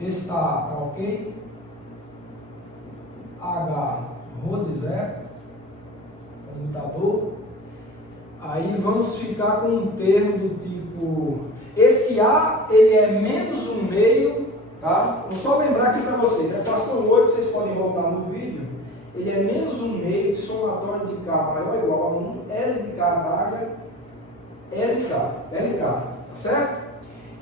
esse tá ok, h ρ de zero, comutador. Aí vamos ficar com um termo do tipo, esse A ele é menos um meio, tá? Vou só lembrar aqui para vocês, a equação 8, vocês podem voltar no vídeo, ele é menos um meio de somatório de K maior ou igual a 1, L de K d'H, L de K, LK, tá certo?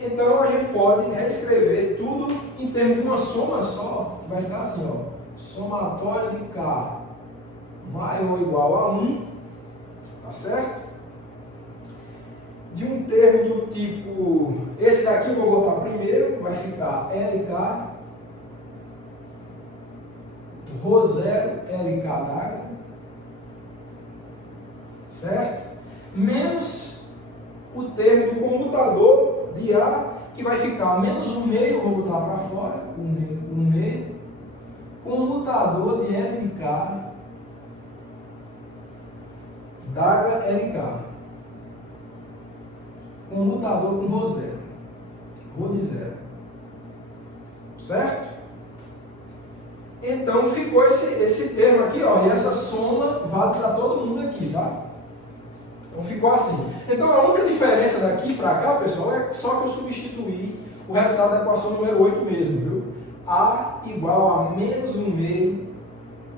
Então a gente pode reescrever tudo em termos de uma soma só, vai ficar assim, ó, somatório de K maior ou igual a 1, tá certo? De um termo do tipo, esse daqui eu vou botar primeiro, vai ficar LK, ρ0 LK d'H, certo? Menos o termo do comutador de A, que vai ficar menos um meio, vou botar para fora, um meio, comutador de LK d'H LK. Comutador com ρ0, ρ de zero, certo? Então ficou esse termo aqui, ó, e essa soma vale para todo mundo aqui, tá? Então ficou assim. Então a única diferença daqui para cá, pessoal, é só que eu substituí o resultado da equação número 8 mesmo, viu? A igual a menos um meio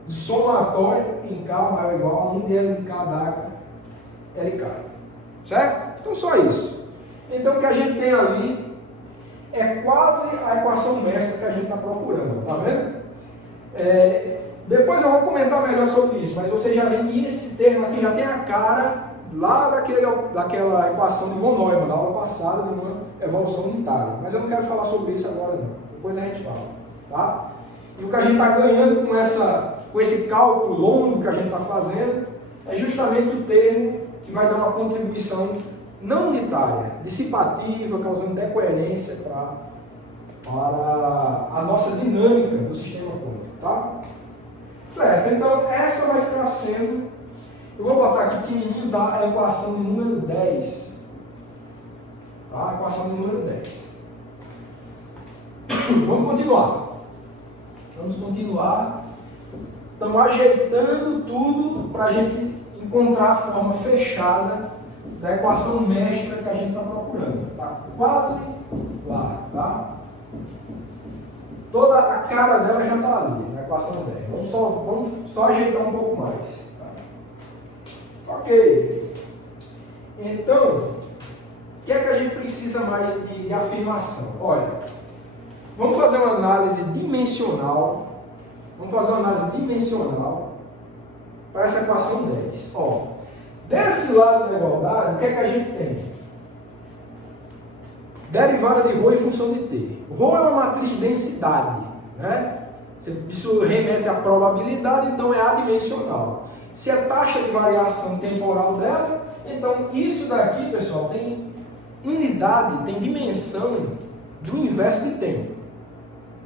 de somatório em K maior ou igual a 1 de L de K d'H LK, certo? Então só isso. Então o que a gente tem ali é quase a equação mestra que a gente está procurando, tá vendo? Depois eu vou comentar melhor sobre isso, mas você já vê que esse termo aqui já tem a cara lá daquela equação de von Neumann, da aula passada, de uma evolução unitária. Mas eu não quero falar sobre isso agora não, depois a gente fala, tá? E o que a gente está ganhando com esse cálculo longo que a gente está fazendo é justamente o termo que vai dar uma contribuição não unitária, dissipativa, causando decoerência para a nossa dinâmica do sistema quântico, tá? Certo, então essa vai ficar sendo, eu vou botar aqui pequenininho, tá? A equação de número 10, tá? A equação de número 10. Vamos continuar. Estamos ajeitando tudo para a gente encontrar a forma fechada da equação mestra que a gente está procurando. Está quase lá, tá? Toda a cara dela já está ali, na equação 10. Vamos só ajeitar um pouco mais. Tá? Ok. Então, o que é que a gente precisa mais de afirmação? Olha, vamos fazer uma análise dimensional. Vamos fazer uma análise dimensional para essa equação 10. Ó, desse lado da igualdade, o que é que a gente tem? Derivada de ρ em função de t. ρ é uma matriz de densidade, né? Isso remete à probabilidade, então é adimensional. Se a taxa de variação temporal dela, então isso daqui, pessoal, tem unidade, tem dimensão do inverso de tempo.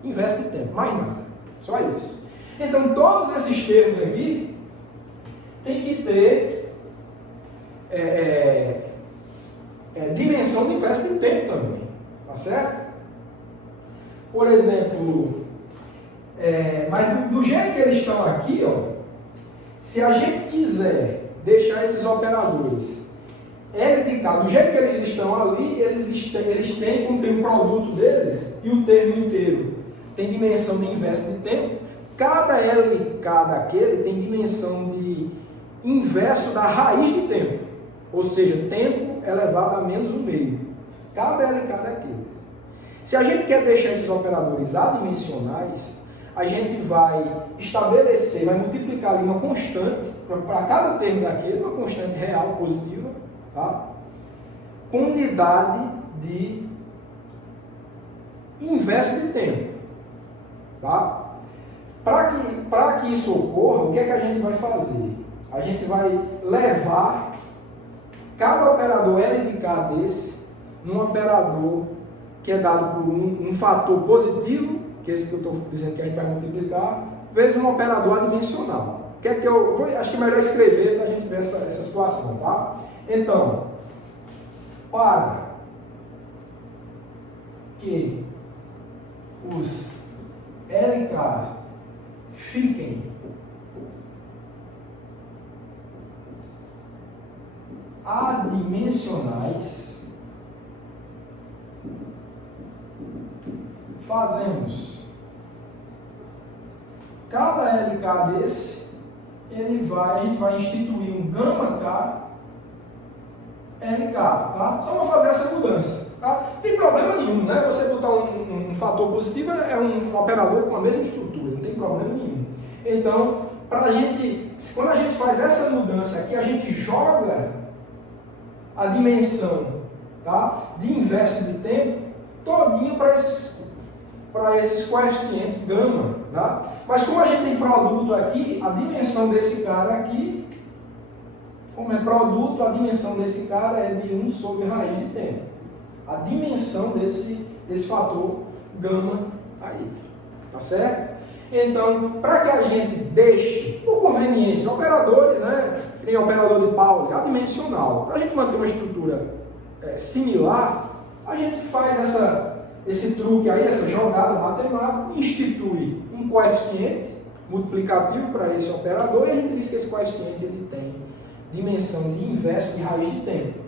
Inverso de tempo, mais nada. Só isso. Então, todos esses termos aqui tem que ter dimensão do inverso de tempo também. Tá certo? Por exemplo, mas do jeito que eles estão aqui, ó, se a gente quiser deixar esses operadores L de K, do jeito que eles estão ali, eles têm, como tem o produto deles, e o termo inteiro tem dimensão de inverso de tempo, cada LK daquele tem dimensão de inverso da raiz de tempo, ou seja, tempo elevado a menos o meio, cada LK daquele. Se a gente quer deixar esses operadores adimensionais, a gente vai estabelecer, vai multiplicar ali uma constante, para cada termo daquele, uma constante real, positiva, tá? Com unidade de inverso de tempo. Tá? Para que isso ocorra, o que é que a gente vai fazer? A gente vai levar cada operador L de K desse num operador que é dado por um fator positivo, que é esse que eu estou dizendo que a gente vai multiplicar, vezes um operador adimensional. Que é que acho que é melhor escrever para a gente ver essa situação, tá? Então, para que os LK fiquem adimensionais, fazemos cada LK desse, a gente vai instituir um gama K LK, tá? Só vou fazer essa mudança, tá? Não tem problema nenhum, né? Você botar um fator positivo é um operador com a mesma estrutura, não tem problema nenhum. Então, quando a gente faz essa mudança aqui, a gente joga a dimensão, tá, de inverso de tempo todinho para esses coeficientes gama, tá? Mas como a gente tem produto aqui, a dimensão desse cara aqui, como é produto, a dimensão desse cara é de 1 sobre raiz de tempo. A dimensão desse fator gama aí, tá certo? Então, para que a gente deixe, por conveniência, operadores, né, que nem operador de Pauli, adimensional, para a gente manter uma estrutura similar, a gente faz esse truque aí, essa jogada matemática, institui um coeficiente multiplicativo para esse operador e a gente diz que esse coeficiente ele tem dimensão de inverso de raiz de tempo.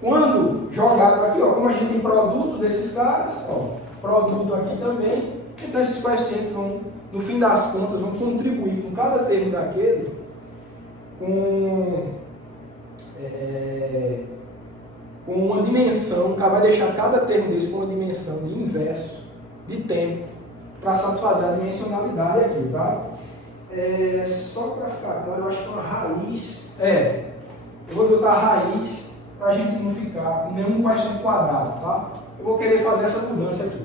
Quando jogado aqui, ó, como a gente tem produto desses caras, ó, produto aqui também, então esses coeficientes vão, no fim das contas, vão contribuir com cada termo daquele com uma dimensão, vai deixar cada termo desse com uma dimensão de inverso de tempo para satisfazer a dimensionalidade aqui, tá? Só para ficar claro, eu acho que é uma raiz. Eu vou botar a raiz para a gente não ficar com nenhum coeficiente quadrado, tá? Eu vou querer fazer essa mudança aqui.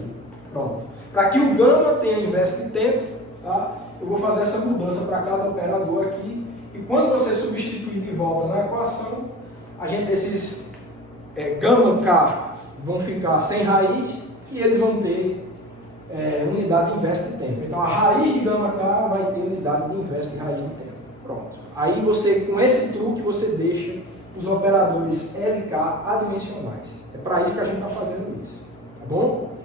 Pronto. Para que o gama tenha inverso de tempo, tá? Eu vou fazer essa mudança para cada operador aqui. E quando você substituir de volta na equação, esses gama K vão ficar sem raiz e eles vão ter unidade de inverso de tempo. Então a raiz de gama K vai ter unidade de inverso de raiz de tempo. Pronto. Aí você, com esse truque, você deixa os operadores LK adimensionais. É para isso que a gente está fazendo isso. Tá bom?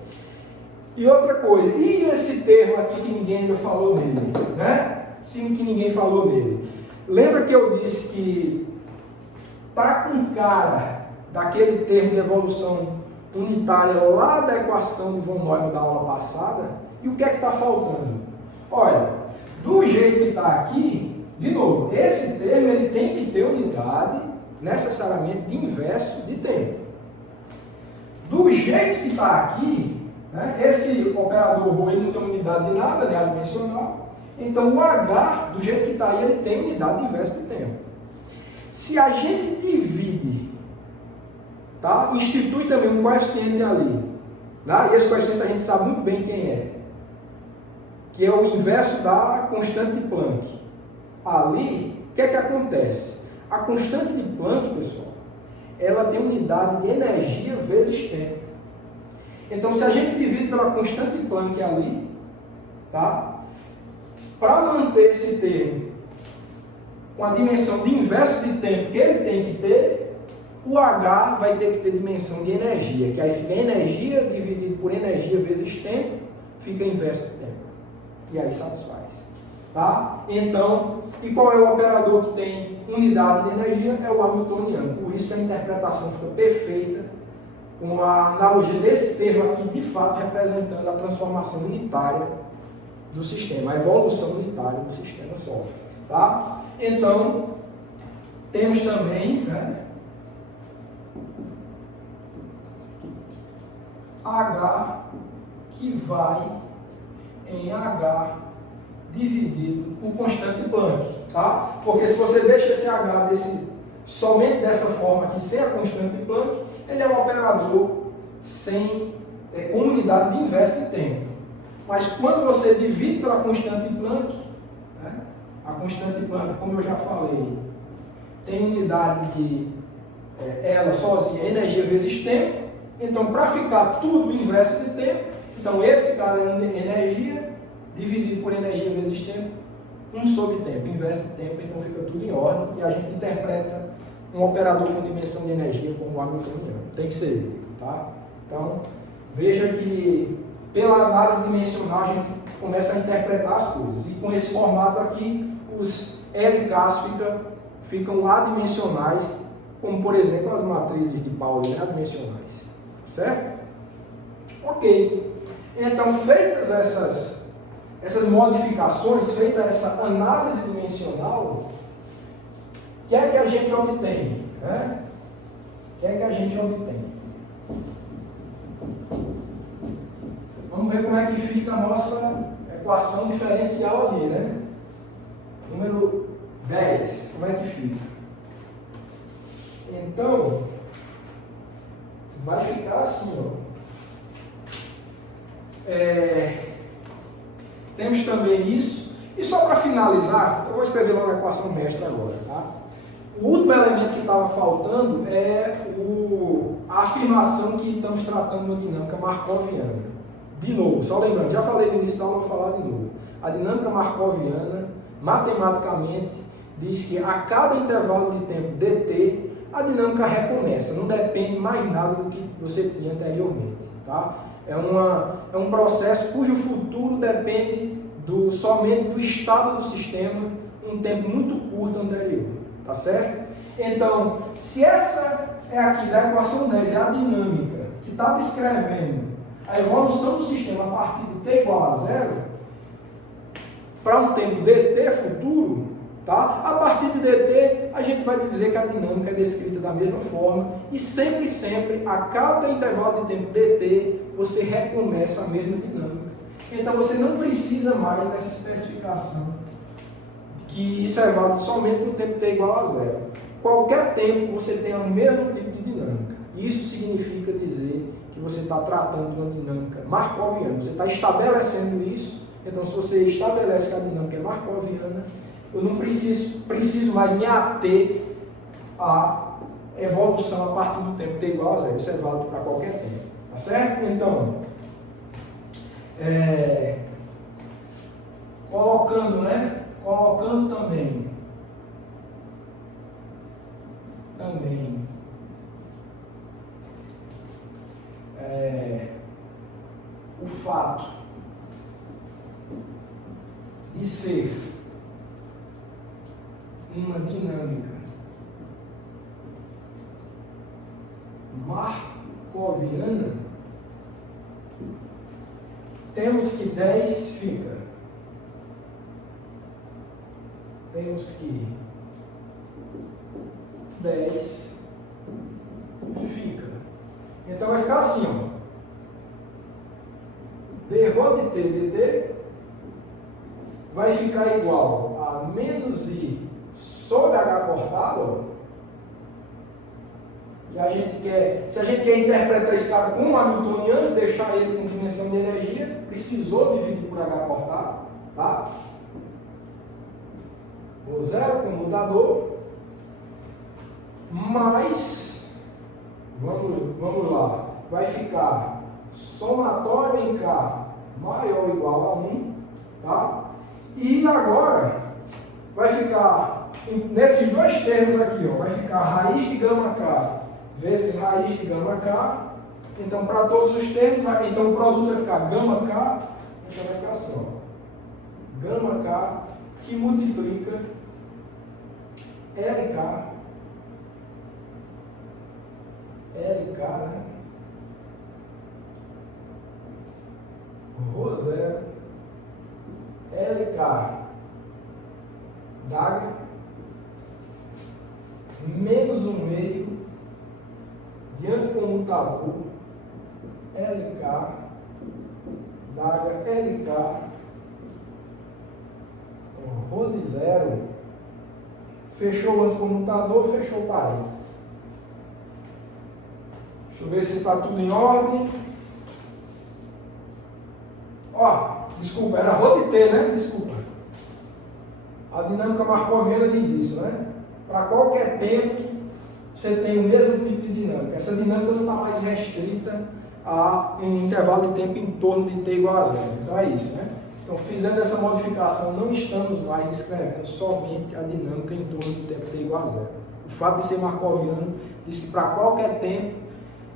E outra coisa, e esse termo aqui que ninguém ainda falou nele, né? Sim, que ninguém falou nele. Lembra que eu disse que está com cara daquele termo de evolução unitária lá da equação de von Neumann da aula passada, e o que é que está faltando? Olha, do jeito que está aqui, de novo, esse termo ele tem que ter unidade necessariamente de inverso de tempo. Do jeito que está aqui, né, esse operador ρ ele não tem unidade de nada, né, adimensional. Então o H, do jeito que está aí, ele tem unidade de inverso de tempo. Se a gente divide, tá, institui também um coeficiente ali, né, e esse coeficiente a gente sabe muito bem quem é, que é o inverso da constante de Planck. Ali, o que é que acontece? A constante de Planck, pessoal, ela tem unidade de energia vezes tempo. Então, se a gente divide pela constante de Planck ali, tá? Para manter esse termo com a dimensão de inverso de tempo que ele tem que ter, o H vai ter que ter dimensão de energia, que aí fica energia dividido por energia vezes tempo, fica inverso de tempo. E aí satisfaz. Tá? Então, e qual é o operador que tem unidade de energia? É o hamiltoniano. Por isso que a interpretação fica perfeita com a analogia desse termo aqui, de fato, representando a transformação unitária do sistema, a evolução unitária do sistema sofre. Tá? Então, temos também, né, H que vai em H dividido por constante de Planck, tá? Porque se você deixa esse H somente dessa forma aqui, sem a constante de Planck, ele é um operador com unidade de inverso de tempo. Mas quando você divide pela constante de Planck, né, a constante de Planck, como eu já falei, tem unidade de ela sozinha, energia vezes tempo. Então, para ficar tudo inverso de tempo, então esse cara é energia dividido por energia vezes tempo, 1 sobre tempo, inverso de tempo, então fica tudo em ordem e a gente interpreta um operador com dimensão de energia como o hamiltoniano. Tem que ser ele, tá? Então, veja que pela análise dimensional a gente começa a interpretar as coisas. E com esse formato aqui, os LKs ficam adimensionais, como por exemplo as matrizes de Pauli, né, adimensionais. Certo? Ok. Então, feitas essas modificações, feita essa análise dimensional, o que é que a gente obtém? Né? O que é que a gente obtém? Vamos ver como é que fica a nossa equação diferencial ali, né? Número 10, como é que fica? Então, vai ficar assim, ó. Temos também isso. E só para finalizar, eu vou escrever logo a equação mestra agora, tá? O último elemento que estava faltando é a afirmação que estamos tratando na dinâmica markoviana. De novo, só lembrando, já falei no início da aula, vou falar de novo. A dinâmica markoviana, matematicamente, diz que a cada intervalo de tempo dt, a dinâmica recomeça, não depende mais nada do que você tinha anteriormente. Tá? É um processo cujo futuro depende somente do estado do sistema um tempo muito curto anterior. Tá certo? Então, se essa é aqui da equação 10, é a dinâmica que está descrevendo a evolução do sistema a partir de t igual a 0, para um tempo dt futuro, tá? A partir de dt, a gente vai dizer que a dinâmica é descrita da mesma forma e sempre, a cada intervalo de tempo dt, você recomeça a mesma dinâmica. Então, você não precisa mais dessa especificação que isso é válido somente no tempo t igual a 0. Qualquer tempo, você tem o mesmo tipo de dinâmica. Isso significa dizer que você está tratando de uma dinâmica markoviana. Você está estabelecendo isso. Então, se você estabelece que a dinâmica é markoviana, eu não preciso mais me ater à evolução a partir do tempo t igual a 0. Isso é válido para qualquer tempo. Tá certo? Então, colocando também o fato de ser uma dinâmica markoviana, temos que 10 fica. Temos que 10 fica. Então vai ficar assim, ó. D rho de t dt vai ficar igual a menos I sobre H cortado, ó. Que a gente quer, se a gente quer interpretar esse cara como hamiltoniano, deixar ele com dimensão de energia, precisou dividir por H cortado, tá? O zero comutador, mais, vamos lá, vai ficar somatório em K maior ou igual a 1, tá? E agora vai ficar, nesses dois termos aqui, ó, vai ficar raiz de gama K vezes raiz de gama K. Então, para todos os termos, então o produto vai ficar gama K, então vai ficar assim, ó, gama K que multiplica LK, né? Rho zero, LK d'H, menos 1/2 de anticomutador, LK d'H, LK, Rho de zero, fechou o anticomutador, fechou o parênteses. Deixa eu ver se está tudo em ordem. Ó, desculpa, era Rho de T, né? Desculpa. A dinâmica markoviana diz isso, né? Para qualquer tempo, você tem o mesmo tipo de dinâmica. Essa dinâmica não está mais restrita a um intervalo de tempo em torno de t igual a zero. Então é isso, né? Então, fizendo essa modificação, não estamos mais descrevendo somente a dinâmica em torno do tempo t igual a zero. O fato de ser markoviano diz que para qualquer tempo,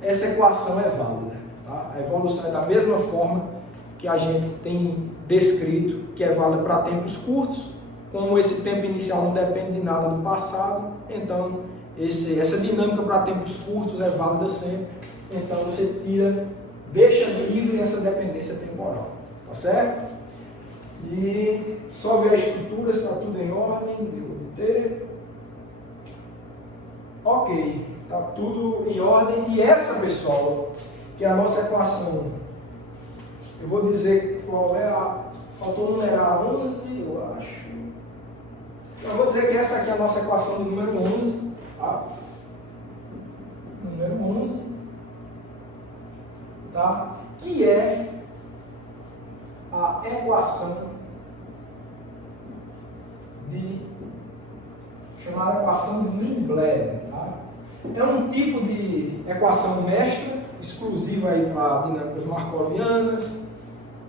essa equação é válida. Tá? A evolução é da mesma forma que a gente tem descrito, que é válida para tempos curtos. Como esse tempo inicial não depende de nada do passado, então essa dinâmica para tempos curtos é válida sempre. Então você deixa livre essa dependência temporal, tá certo? E só ver a estrutura, se está tudo em ordem, deu ter. Ok, está tudo em ordem. E essa, pessoal, que é a nossa equação, eu vou dizer qual é faltou numerar 11, eu acho. Eu vou dizer que essa aqui é a nossa equação do número 11, tá? Número 11, tá? Que é a equação chamada equação de Lindblad, tá? É um tipo de equação mestra, exclusiva aí para dinâmicas markovianas,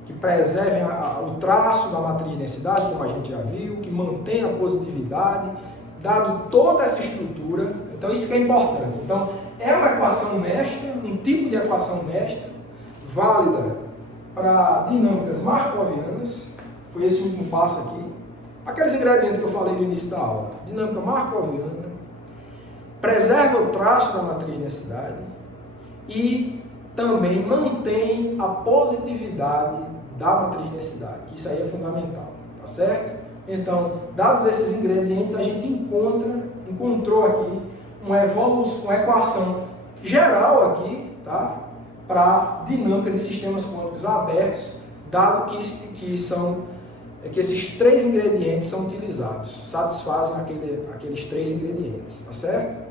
que preservem o traço da matriz de densidade, como a gente já viu, que mantém a positividade, dado toda essa estrutura. Então isso que é importante. Então é uma equação mestra, um tipo de equação mestra, válida para dinâmicas markovianas. Foi esse último passo aqui. Aqueles ingredientes que eu falei no início da aula. Dinâmica markoviana, preserva o traço da matriz de densidade e também mantém a positividade da matriz de densidade, que isso aí é fundamental, tá certo? Então, dados esses ingredientes, a gente encontrou aqui uma equação geral aqui, tá? Para dinâmica de sistemas quânticos abertos, dado que esses três ingredientes são utilizados, satisfazem aqueles três ingredientes, tá certo?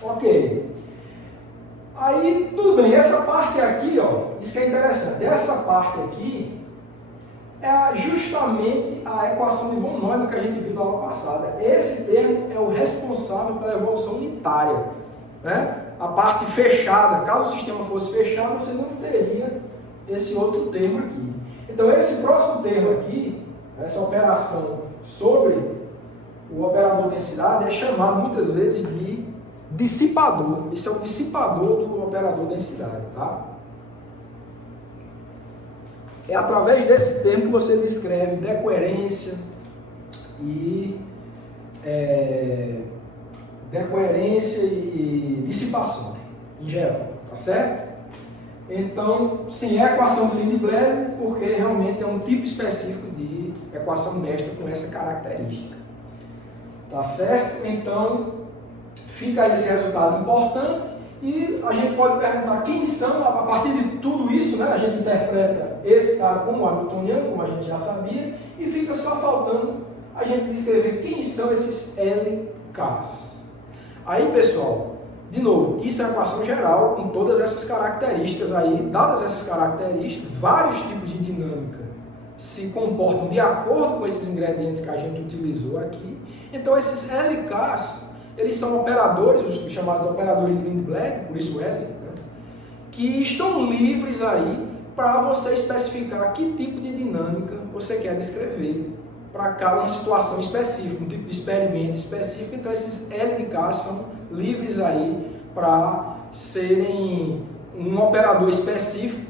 Ok. Aí, tudo bem, essa parte aqui, ó, isso que é interessante, essa parte aqui é justamente a equação de von Neumann que a gente viu na aula passada. Esse termo é o responsável pela evolução unitária, né? A parte fechada, caso o sistema fosse fechado, você não teria esse outro termo aqui. Então, esse próximo termo aqui, essa operação sobre o operador densidade, é chamado muitas vezes de dissipador. Isso é o dissipador do operador densidade, tá? É através desse termo que você descreve decoerência e dissipação, em geral, tá certo? Então, sim, é equação de Lindblad, porque realmente é um tipo específico de equação mestra com essa característica. Tá certo? Então, fica aí esse resultado importante e a gente pode perguntar quem são, a partir de tudo isso, né? A gente interpreta esse cara como hamiltoniano, como a gente já sabia, e fica só faltando a gente descrever quem são esses LKs. Aí, pessoal, de novo, isso é a equação geral com todas essas características aí. Dadas essas características, vários tipos de dinâmica se comportam de acordo com esses ingredientes que a gente utilizou aqui. Então, esses LKs, eles são operadores, os chamados operadores de Lindblad, por isso L, né, que estão livres aí para você especificar que tipo de dinâmica você quer descrever para cada uma situação específica, um tipo de experimento específico. Então, esses LKs são livres aí para serem um operador específico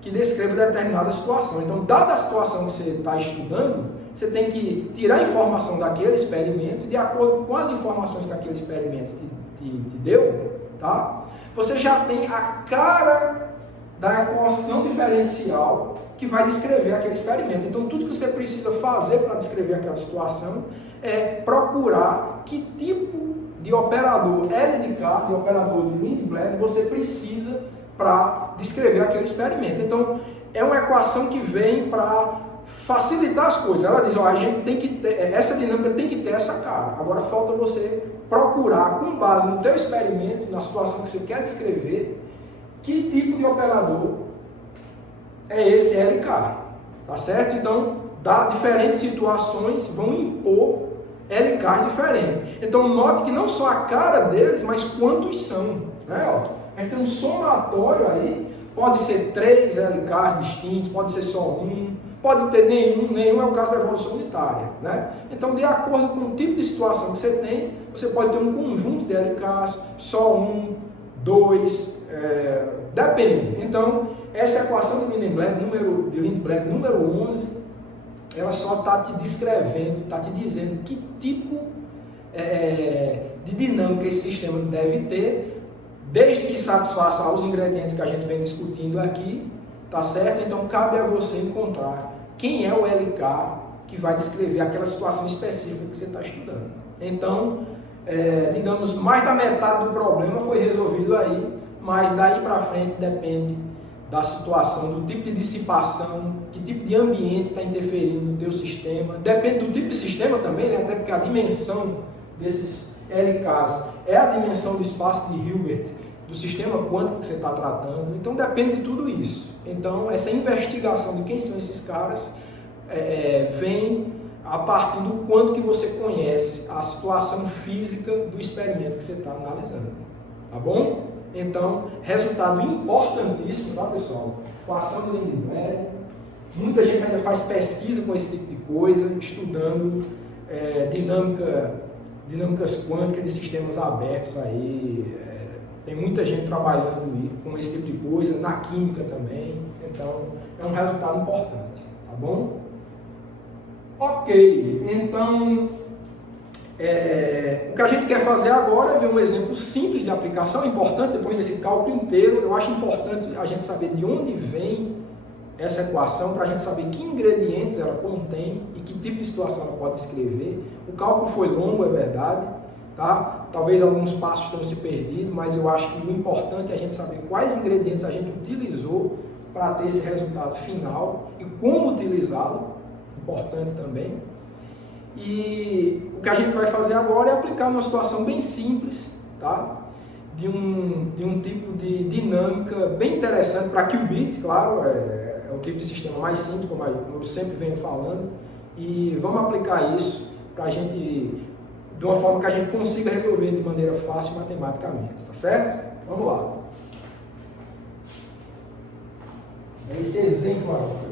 que descreva determinada situação. Então, dada a situação que você está estudando, você tem que tirar a informação daquele experimento de acordo com as informações que aquele experimento te deu, tá? Você já tem a cara da equação diferencial que vai descrever aquele experimento. Então, tudo que você precisa fazer para descrever aquela situação é procurar que tipo de operador LDK, de operador de Lindblad, você precisa para descrever aquele experimento. Então, é uma equação que vem para facilitar as coisas. Ela diz, ó, a gente tem que ter, essa dinâmica tem que ter essa cara. Agora falta você procurar, com base no teu experimento, na situação que você quer descrever, que tipo de operador é esse LK, tá certo? Então, diferentes situações vão impor LKs diferentes. Então, note que não só a cara deles, mas quantos são, né? Ó, a gente tem um somatório aí, pode ser 3 LKs distintos, pode ser só um, pode ter nenhum é o caso da evolução unitária, né? Então, de acordo com o tipo de situação que você tem, você pode ter um conjunto de LKs, só um, 2, depende. Então, essa equação de Lindblad número 11, ela só está te descrevendo, está te dizendo que tipo de dinâmica esse sistema deve ter, desde que satisfaça aos ingredientes que a gente vem discutindo aqui, tá certo? Então, cabe a você encontrar quem é o LK que vai descrever aquela situação específica que você está estudando. Então, digamos, mais da metade do problema foi resolvido aí, mas daí para frente depende da situação, do tipo de dissipação, que tipo de ambiente está interferindo no teu sistema. Depende do tipo de sistema também, né? Até porque a dimensão desses LKs é a dimensão do espaço de Hilbert, do sistema quântico que você está tratando. Então depende de tudo isso. Então essa investigação de quem são esses caras vem a partir do quanto que você conhece a situação física do experimento que você está analisando. Tá bom? Então, resultado importantíssimo, tá, pessoal? Equação de Lindblad. Muita gente ainda faz pesquisa com esse tipo de coisa, estudando dinâmicas quânticas de sistemas abertos aí. Tem muita gente trabalhando com esse tipo de coisa, na química também. Então, é um resultado importante, tá bom? Ok, então, o que a gente quer fazer agora é ver um exemplo simples de aplicação, importante, depois desse cálculo inteiro. Eu acho importante a gente saber de onde vem essa equação, para a gente saber que ingredientes ela contém e que tipo de situação ela pode descrever. O cálculo foi longo, é verdade, tá? Talvez alguns passos tenham se perdido, mas eu acho que o importante é a gente saber quais ingredientes a gente utilizou para ter esse resultado final e como utilizá-lo, importante também. E o que a gente vai fazer agora é aplicar uma situação bem simples, tá? De um tipo de dinâmica bem interessante para qubit, claro, é o tipo de sistema mais simples, como eu sempre venho falando, e vamos aplicar isso para a gente, de uma forma que a gente consiga resolver de maneira fácil matematicamente, tá certo? Vamos lá. Esse exemplo agora.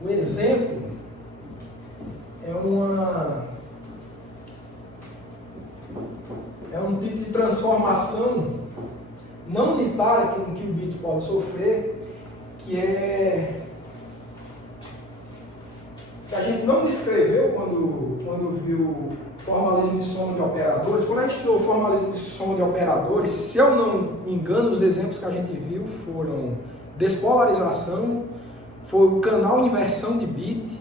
O exemplo é um tipo de transformação não unitária que um qubit pode sofrer, que a gente não descreveu quando viu formalismo de soma de operadores. Quando a gente estudou formalismo de soma de operadores, se eu não me engano, os exemplos que a gente viu foram despolarização, foi o canal inversão de bit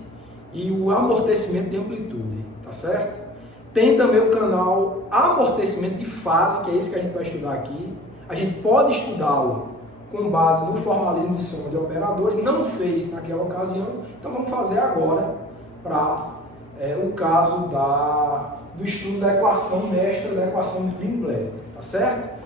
e o amortecimento de amplitude, tá certo? Tem também o canal amortecimento de fase, que é esse que a gente vai estudar aqui. A gente pode estudá-lo com base no formalismo de soma de operadores, não fez naquela ocasião, então vamos fazer agora para o caso do estudo da equação mestra, da equação de Dirichlet, tá certo?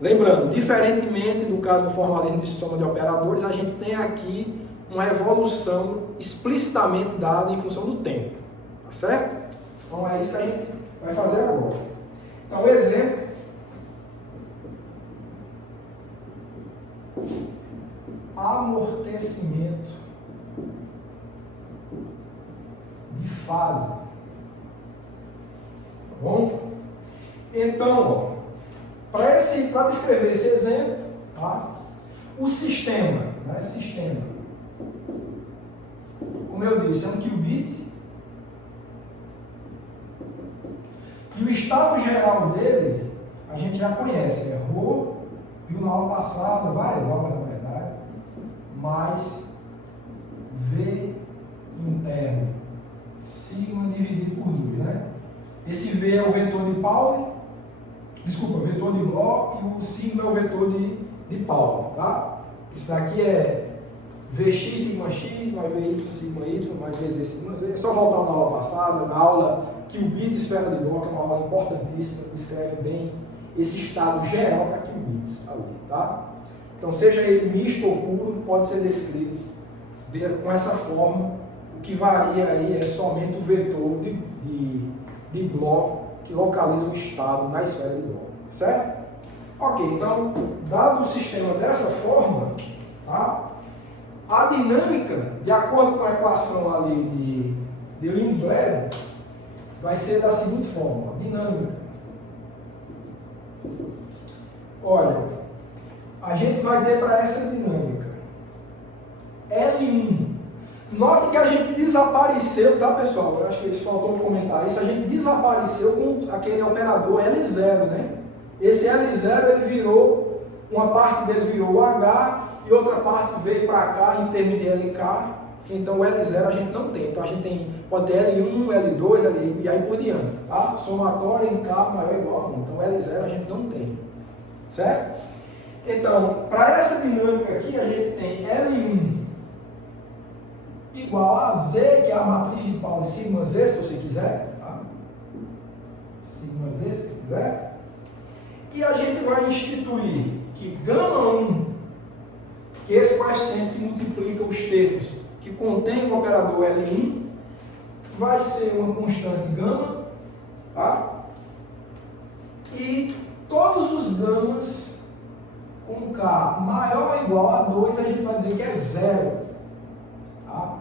Lembrando, diferentemente do caso do formalismo de soma de operadores, a gente tem aqui uma evolução explicitamente dada em função do tempo, tá certo? Então é isso que a gente vai fazer agora. Então, exemplo. Amortecimento de fase. Tá bom? Então, para descrever esse exemplo, tá? O sistema, como eu disse, é um qubit. E o estado geral dele, a gente já conhece, é Rho, viu na aula passada, várias aulas na verdade, mais V interno, sigma dividido por 2, né? Esse V é o vetor de Pauli, o vetor de Bloch, e o sigma é o vetor de Pauli, tá? Isso daqui é Vx sigma x, mais Vy sigma y, mais Vz sigma z. É só voltar na aula passada, na aula qubit esfera de Bloch, é uma aula importantíssima, que descreve bem esse estado geral para qubits ali, tá? Então, seja ele misto ou puro, pode ser descrito com essa forma. O que varia aí é somente o vetor de Bloch que localiza o estado na esfera de Bloch, certo? Ok, então, dado o sistema dessa forma, tá? A dinâmica, de acordo com a equação ali de Lindblad, vai ser da seguinte forma, dinâmica. Olha, a gente vai ter para essa dinâmica L1. Note que a gente desapareceu, tá pessoal? Eu acho que eles faltou comentar isso. A gente desapareceu com aquele operador L0, né? Esse L0 ele virou, uma parte dele virou H e outra parte veio para cá em termos de LK. Então o L0 a gente não tem. Então a gente pode ter L1, L2, L e aí por diante, tá? Somatório em K maior ou igual a 1. Então L0 a gente não tem, certo? Então, para essa dinâmica aqui a gente tem L1 igual a Z, que é a matriz de Pauli, sigma Z, se você quiser, tá? Sigma Z, se quiser. E a gente vai instituir que γ1, que é esse coeficiente que multiplica os termos que contém o operador L1, vai ser uma constante γ, tá? E todos os γs com K maior ou igual a 2, a gente vai dizer que é zero. Tá?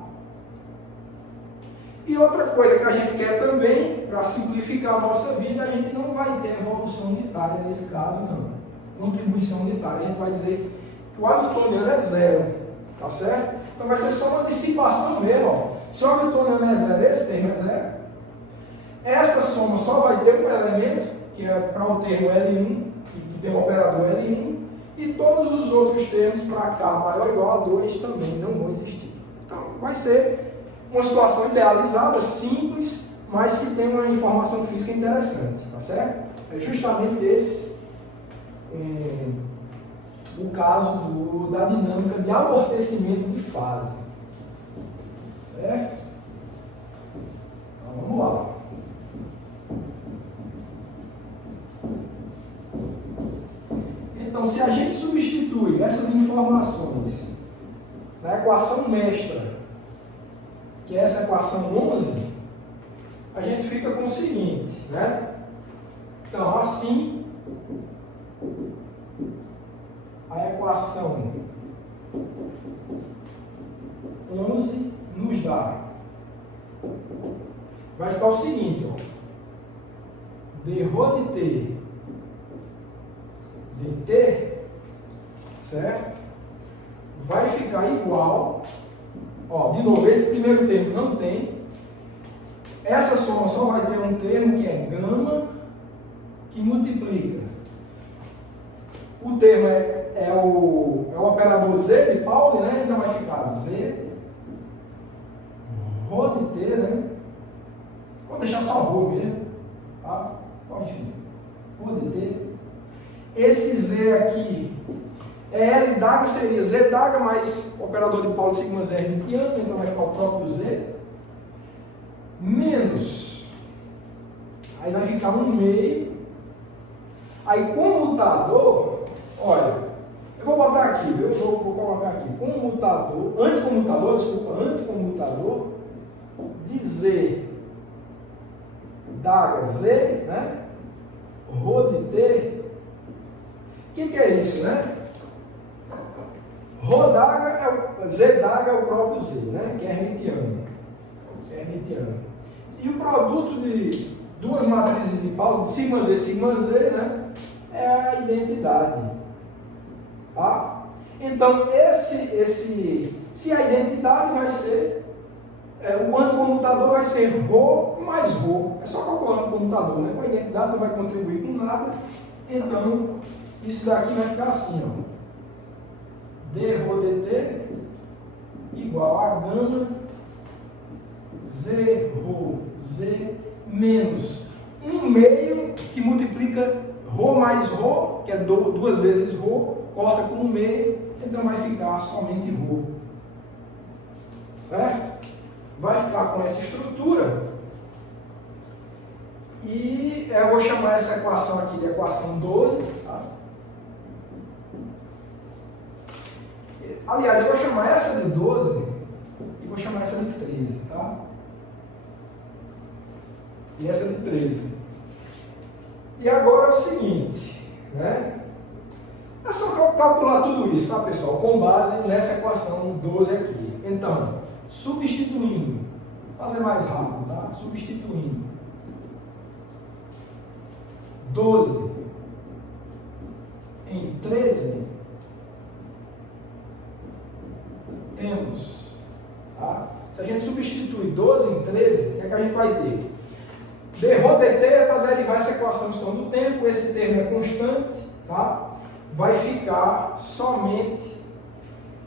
E outra coisa que a gente quer também, para simplificar a nossa vida, a gente não vai ter evolução unitária nesse caso, não. Contribuição unitária. A gente vai dizer que o hamiltoniano é zero. Tá certo? Então vai ser só uma dissipação mesmo. Ó. Se o hamiltoniano é zero, esse termo é zero. Essa soma só vai ter um elemento, que é para o termo L1, que tem o operador L1, e todos os outros termos para K maior ou igual a 2 também não vão existir. Então vai ser uma situação idealizada, simples, mas que tem uma informação física interessante, tá certo? É justamente esse o caso da dinâmica de amortecimento de fase, certo? Então vamos lá. Então, se a gente substitui essas informações na equação mestra, que é essa equação 11, a gente fica com o seguinte, né? Então, assim, a equação 11 nos dá. Vai ficar o seguinte, ó. d ρ de t dt, certo? Vai ficar igual, ó, de novo, esse primeiro termo não tem, essa soma só vai ter um termo que é gama, que multiplica. O termo é o operador Z de Pauli, né? Então vai ficar Z rho de T, né? Vou deixar só rho mesmo, tá? Bom, enfim, rho de T. Esse Z aqui é L d'H, seria Z d'H mais o operador de Pauli sigma Z hermitiano, então vai ficar o próprio Z, menos, aí vai ficar 1/2, aí comutador, olha, eu vou botar aqui, viu? Vou colocar aqui, anticomutador de Z d'H Z, né? Rho de T, o que é isso, né? Rho d'H Z d'H é o próprio Z, né? Que é hermitiano. E o produto de duas matrizes de Pauli, sigma Z, né? É a identidade. Tá? Então, se a identidade vai ser, o anticomutador vai ser ρ mais ρ. É só calcular o anticomutador, né? Com a identidade não vai contribuir com nada. Então, isso daqui vai ficar assim, ó. d ρ dt igual a gama Z ρ Z menos 1/2 que multiplica ρ mais ρ, que é 2 vezes ρ, corta com 1/2, então vai ficar somente ρ. Certo? Vai ficar com essa estrutura. E eu vou chamar essa equação aqui de equação 12. Tá? Aliás, eu vou chamar essa de 12 e vou chamar essa de 13. Tá? E essa de 13. E agora é o seguinte, né? É só calcular tudo isso, tá, pessoal? Com base nessa equação 12 aqui. Então, substituindo, vou fazer mais rápido, tá? Substituindo 12 em 13, temos, tá? Se a gente substituir 12 em 13, o que é que a gente vai ter? d ρ dt é para derivar essa equação em função do tempo, esse termo é constante, tá? Vai ficar somente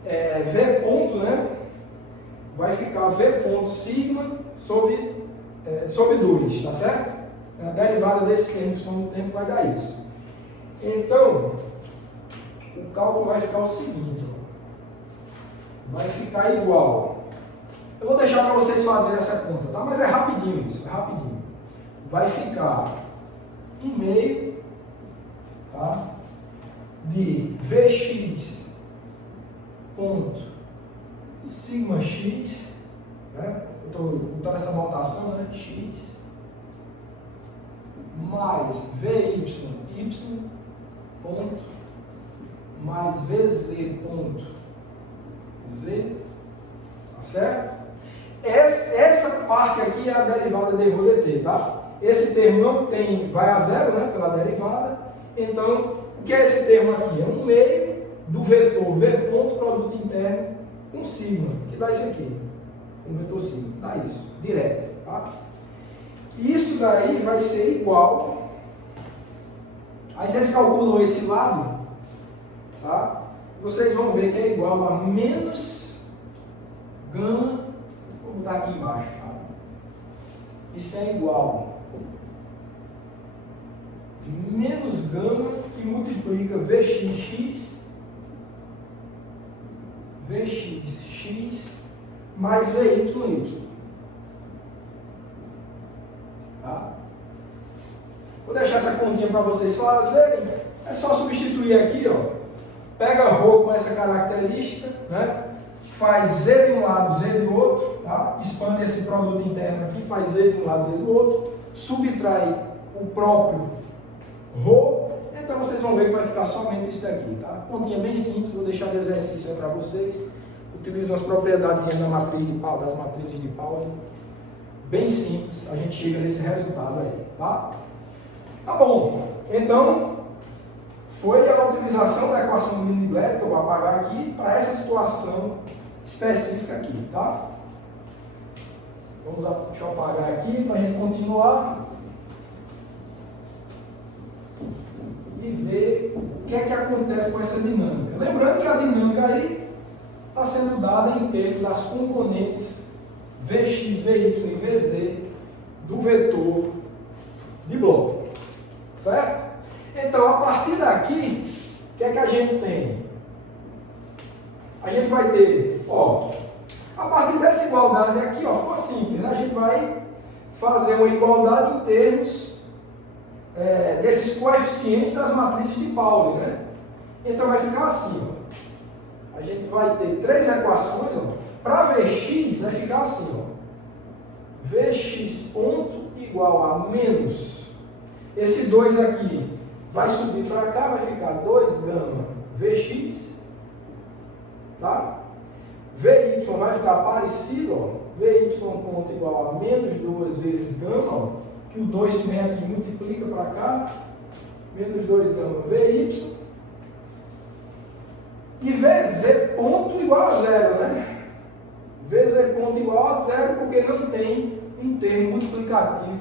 V ponto, né? Vai ficar V ponto sigma sobre 2, tá certo? A derivada desse termo em função do tempo vai dar isso. Então, o cálculo vai ficar o seguinte, ó. Vai ficar igual. Eu vou deixar para vocês fazerem essa conta, tá? Mas é rapidinho isso, é rapidinho. Vai ficar 1/2, tá? De Vx ponto sigma x, né? Eu estou botando essa notação, né? X mais Vy ponto mais Vz ponto z, tá certo? Essa parte aqui é a derivada de ρ dt, tá? Esse termo não tem, vai a zero, né? Pela derivada. Então, o que é esse termo aqui? É 1/2 do vetor V ponto produto interno com sigma, que dá isso aqui, com vetor sigma, dá isso, direto, tá? Isso daí vai ser igual, aí vocês calculam esse lado, tá? Vocês vão ver que é igual a menos gama, vou botar aqui embaixo, tá? Isso é igual menos gama que multiplica Vxx mais Vy. Tá? Vou deixar essa continha para vocês fazerem. É só substituir aqui, ó. Pega ρ com essa característica, né? Faz Z de um lado, Z do outro, tá? Expande esse produto interno aqui, faz Z de um lado, Z do outro, subtrai o próprio ρ, então vocês vão ver que vai ficar somente isso daqui, tá? Continha bem simples, vou deixar de exercício aí para vocês. Utilizam as propriedades das matrizes de Pauli. Bem simples, a gente chega nesse resultado aí, tá? Tá bom, então, foi a utilização da equação de Dirichlet, que eu vou apagar aqui, para essa situação específica aqui, tá? Vamos lá, deixa eu apagar aqui para a gente continuar e ver o que é que acontece com essa dinâmica. Lembrando que a dinâmica aí está sendo dada em termos das componentes Vx, Vy e Vz do vetor de bloco, certo? Então, a partir daqui, o que é que a gente tem? A gente vai ter, ó, a partir dessa igualdade aqui, ó, ficou simples, né? A gente vai fazer uma igualdade em termos desses coeficientes das matrizes de Pauli, né? Então, vai ficar assim, ó. A gente vai ter três equações, ó. Para Vx, vai ficar assim, ó. Vx ponto igual a menos. Esse 2 aqui vai subir para cá, vai ficar 2 gama Vx, tá? Vy vai ficar parecido, ó. Vy ponto igual a menos 2 vezes gama, ó, que o 2 que vem aqui multiplica para cá, menos 2 gama Vy, e Vz ponto igual a zero, né? Vz ponto igual a zero porque não tem um termo multiplicativo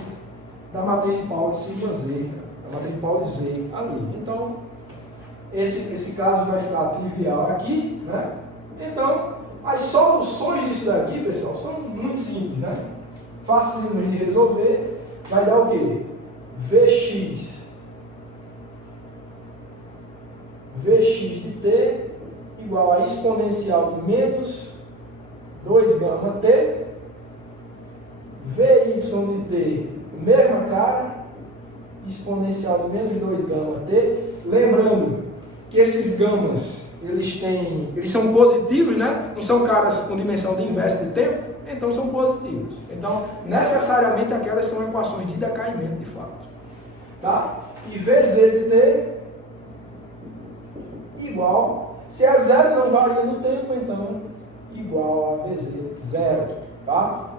da matriz de Pauli sigma Z, da matriz de Pauli Z ali. Então, esse caso vai ficar trivial aqui, né? Então, as soluções disso daqui, pessoal, são muito simples, né? Facílimas de resolver. Vai dar o quê? Vx de t igual a exponencial de menos 2 gama t, Vy de t, mesma cara, exponencial de menos 2 gama t. Lembrando que esses gamas, eles são positivos, né? Não são caras com dimensão de inverso de tempo, então são positivos. Então, necessariamente aquelas são equações de decaimento de fato. Tá? E Vz de t igual, se é zero não varia no tempo, então igual a Vz, zero, tá?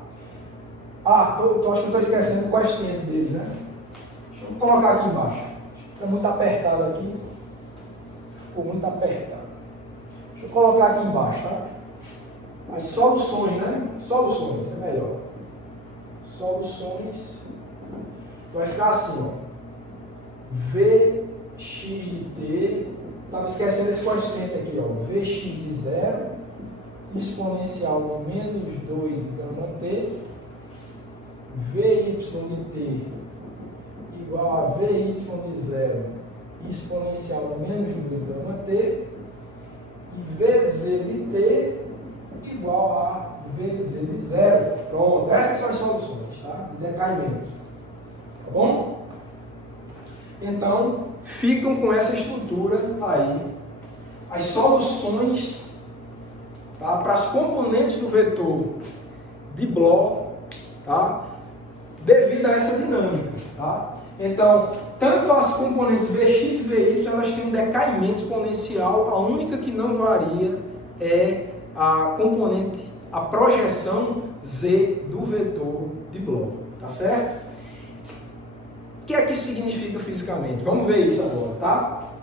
Ah, acho que eu estou esquecendo o coeficiente dele, né? Deixa eu colocar aqui embaixo. Fica muito apertado aqui. Ficou muito apertado. Deixa eu colocar aqui embaixo, tá? As soluções, né? Soluções, é melhor. Soluções. Vai ficar assim, ó. Vx de t. Estava esquecendo esse coeficiente aqui, ó. Vx de zero. Exponencial de menos 2 gama t. Vy de t igual a Vy de zero. Exponencial de menos 2 gama t. E Vz de t igual a Vz de zero. Pronto, essas são as soluções, tá? De decaimento. Tá bom? Então, ficam com essa estrutura aí. As soluções, tá? Para as componentes do vetor de Bloch, tá? Devido a essa dinâmica, tá? Então, tanto as componentes Vx e Vy, elas têm um decaimento exponencial, a única que não varia é a componente, a projeção Z do vetor de Bloch, tá certo? O que é que isso significa fisicamente? Vamos ver isso agora, tá?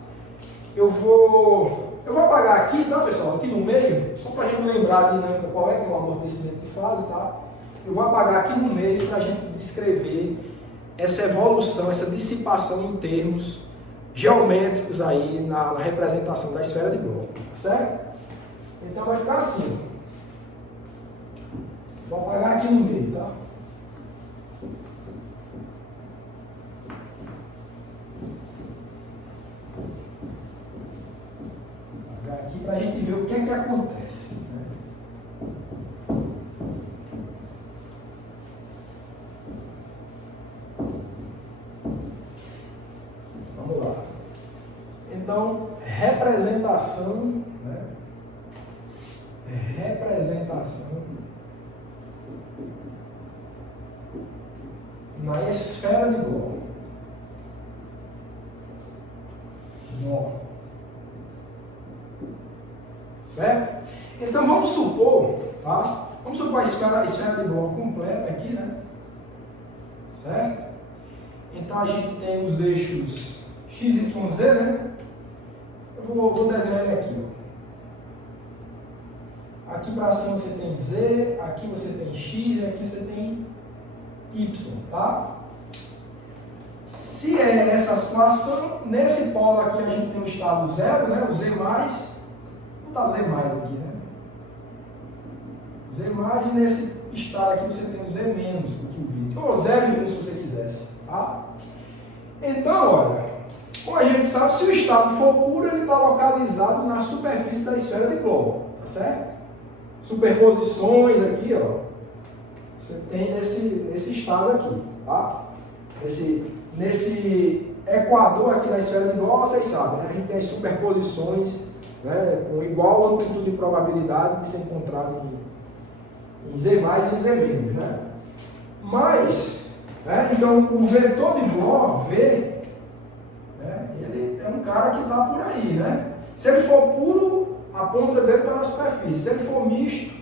Eu vou apagar aqui, tá, pessoal? Aqui no meio, só para a gente lembrar a dinâmica, qual é que é o amortecimento de fase, tá? Eu vou apagar aqui no meio para a gente descrever essa evolução, essa dissipação em termos geométricos aí na representação da esfera de Bloch, tá certo? Então vai ficar assim. Vou apagar aqui no meio, tá? Vou apagar aqui para a gente ver o que é que acontece, né? Vamos lá. Então, representação, né? Representação na esfera de Bloch. Certo? Então vamos supor, tá? Vamos supor a esfera de Bloch completa aqui, né? Certo? Então a gente tem os eixos x, y, z, né? vou desenhar ele aqui. Ó. Aqui para cima você tem Z, aqui você tem X e aqui você tem Y, tá? Se é essa situação, nesse polo aqui a gente tem o estado zero, né? O Z+, não está Z+, aqui, né? Z+, e nesse estado aqui você tem o Z-, porque o bit, ou 0 e 1 se você quisesse, tá? Então, olha, como a gente sabe, se o estado for puro, ele está localizado na superfície da esfera de Bloch, tá certo? Superposições aqui, ó, você tem nesse estado aqui, tá? Nesse equador aqui da esfera de Bloch, vocês sabem, né? A gente tem as superposições, né, com igual amplitude e probabilidade de ser encontrado em Z+, e em Z-, né? Mas, né, então, o vetor de Bloch, V, né, ele é um cara que está por aí, né? Se ele for puro, a ponta dele está na superfície. Se ele for misto,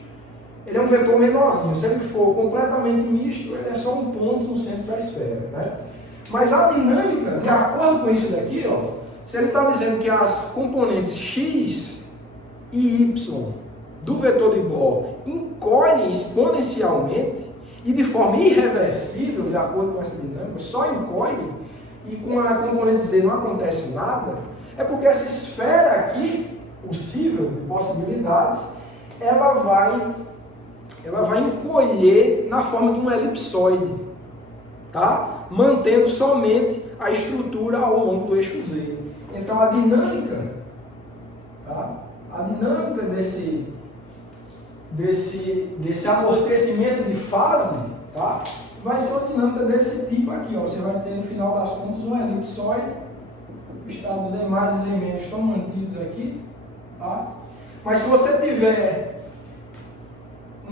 ele é um vetor menorzinho. Se ele for completamente misto, ele é só um ponto no centro da esfera, né? Mas a dinâmica, de acordo com isso daqui, ó, se ele está dizendo que as componentes x e y do vetor de Bloch encolhem exponencialmente e de forma irreversível, de acordo com essa dinâmica, só encolhem, e com a componente z não acontece nada, é porque essa esfera aqui, possível, de possibilidades, ela vai encolher na forma de um elipsoide, tá? Mantendo somente a estrutura ao longo do eixo Z. Então a dinâmica, tá? A dinâmica desse amortecimento de fase, tá? Vai ser uma dinâmica desse tipo aqui, ó. Você vai ter no final das contas um elipsoide, os estados Z+, e Z- estão mantidos aqui, tá? Mas se você tiver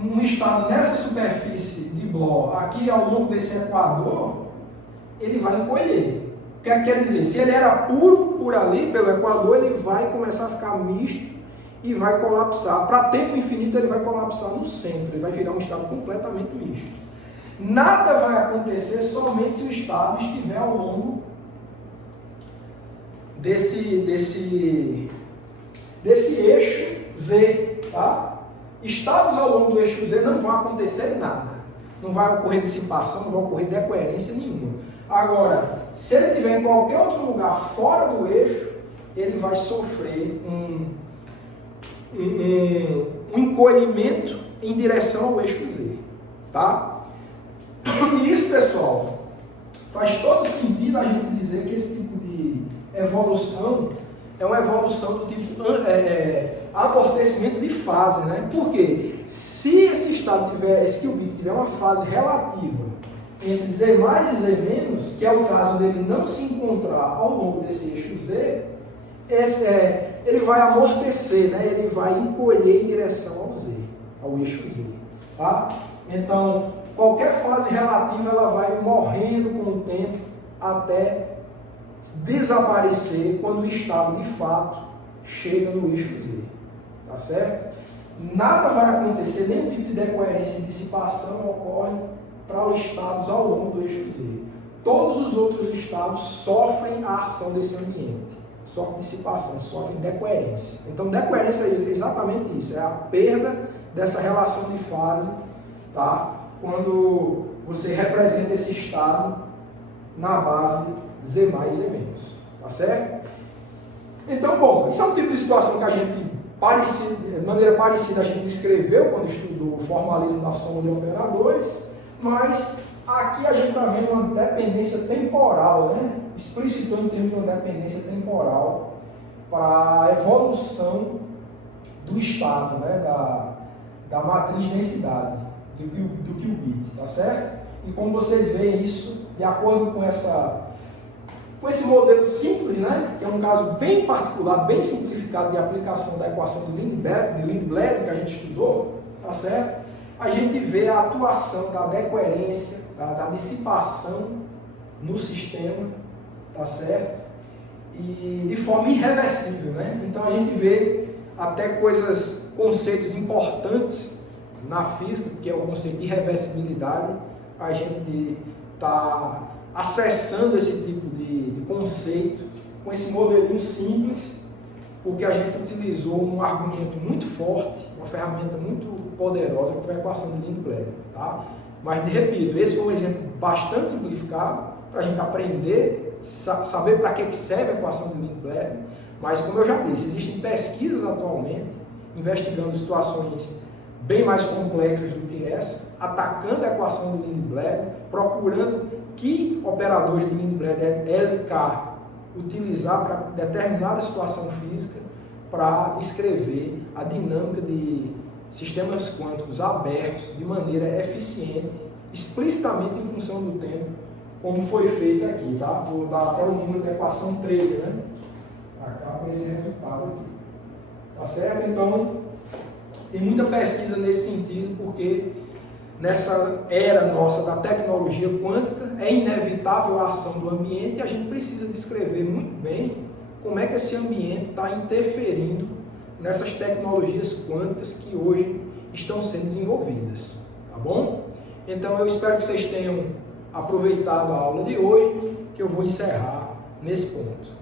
um estado nessa superfície de Bloch aqui ao longo desse equador, ele vai encolher. O que quer dizer? Se ele era puro por ali, pelo equador, ele vai começar a ficar misto e vai colapsar. Para tempo infinito, ele vai colapsar no centro, ele vai virar um estado completamente misto. Nada vai acontecer somente se o estado estiver ao longo desse eixo Z, tá? Estados ao longo do eixo Z não vão acontecer nada. Não vai ocorrer dissipação, não vai ocorrer decoerência nenhuma. Agora, se ele estiver em qualquer outro lugar fora do eixo, ele vai sofrer um encolhimento em direção ao eixo Z, tá? E isso, pessoal, faz todo sentido a gente dizer que esse tipo de evolução é uma evolução do tipo amortecimento de fase, né? Por quê? Se esse estado tiver, esse qubit tiver uma fase relativa entre Z+ e Z-, que é o caso dele não se encontrar ao longo desse eixo Z, ele vai amortecer, né? Ele vai encolher em direção ao Z, ao eixo Z, tá? Então, qualquer fase relativa ela vai morrendo com o tempo até desaparecer quando o estado de fato chega no eixo Z, tá certo? Nada vai acontecer, nenhum tipo de decoerência e dissipação ocorre para os estados ao longo do eixo Z. Todos os outros estados sofrem a ação desse ambiente, sofrem dissipação, sofrem decoerência. Então, decoerência é exatamente isso, é a perda dessa relação de fase, tá? Quando você representa esse estado na base Z+, Z-, tá certo? Então, bom, isso é um tipo de situação que a gente, de maneira parecida, a gente descreveu quando estudou o formalismo da soma de operadores, mas aqui a gente está vendo uma dependência temporal, né? Explicitou em termos de uma dependência temporal para a evolução do estado, né? da matriz de densidade, do qubit, tá certo? E como vocês veem isso, de acordo com esse modelo simples, né? Que é um caso bem particular, bem simplificado de aplicação da equação de Lindblad, que a gente estudou, tá certo? A gente vê a atuação da decoerência, da dissipação no sistema, tá certo? E de forma irreversível, né? Então a gente vê até conceitos importantes na física, que é o conceito de irreversibilidade, a gente está acessando esse tipo de conceito com esse modelinho simples porque a gente utilizou um argumento muito forte, uma ferramenta muito poderosa, que foi a equação de Lindblad, tá? Mas, repito, esse foi um exemplo bastante simplificado, para a gente aprender, saber para que serve a equação de Lindblad, mas, como eu já disse, existem pesquisas atualmente, investigando situações bem mais complexas do que essa, atacando a equação de Lindblad, procurando que operadores de Lindblad LK utilizar para determinada situação física para descrever a dinâmica de sistemas quânticos abertos de maneira eficiente, explicitamente em função do tempo, como foi feito aqui, tá? Vou dar até o número da equação 13, né? Acaba esse resultado aqui. Tá certo? Então, tem muita pesquisa nesse sentido, porque nessa era nossa da tecnologia quântica, é inevitável a ação do ambiente e a gente precisa descrever muito bem como é que esse ambiente está interferindo nessas tecnologias quânticas que hoje estão sendo desenvolvidas, tá bom? Então eu espero que vocês tenham aproveitado a aula de hoje, que eu vou encerrar nesse ponto.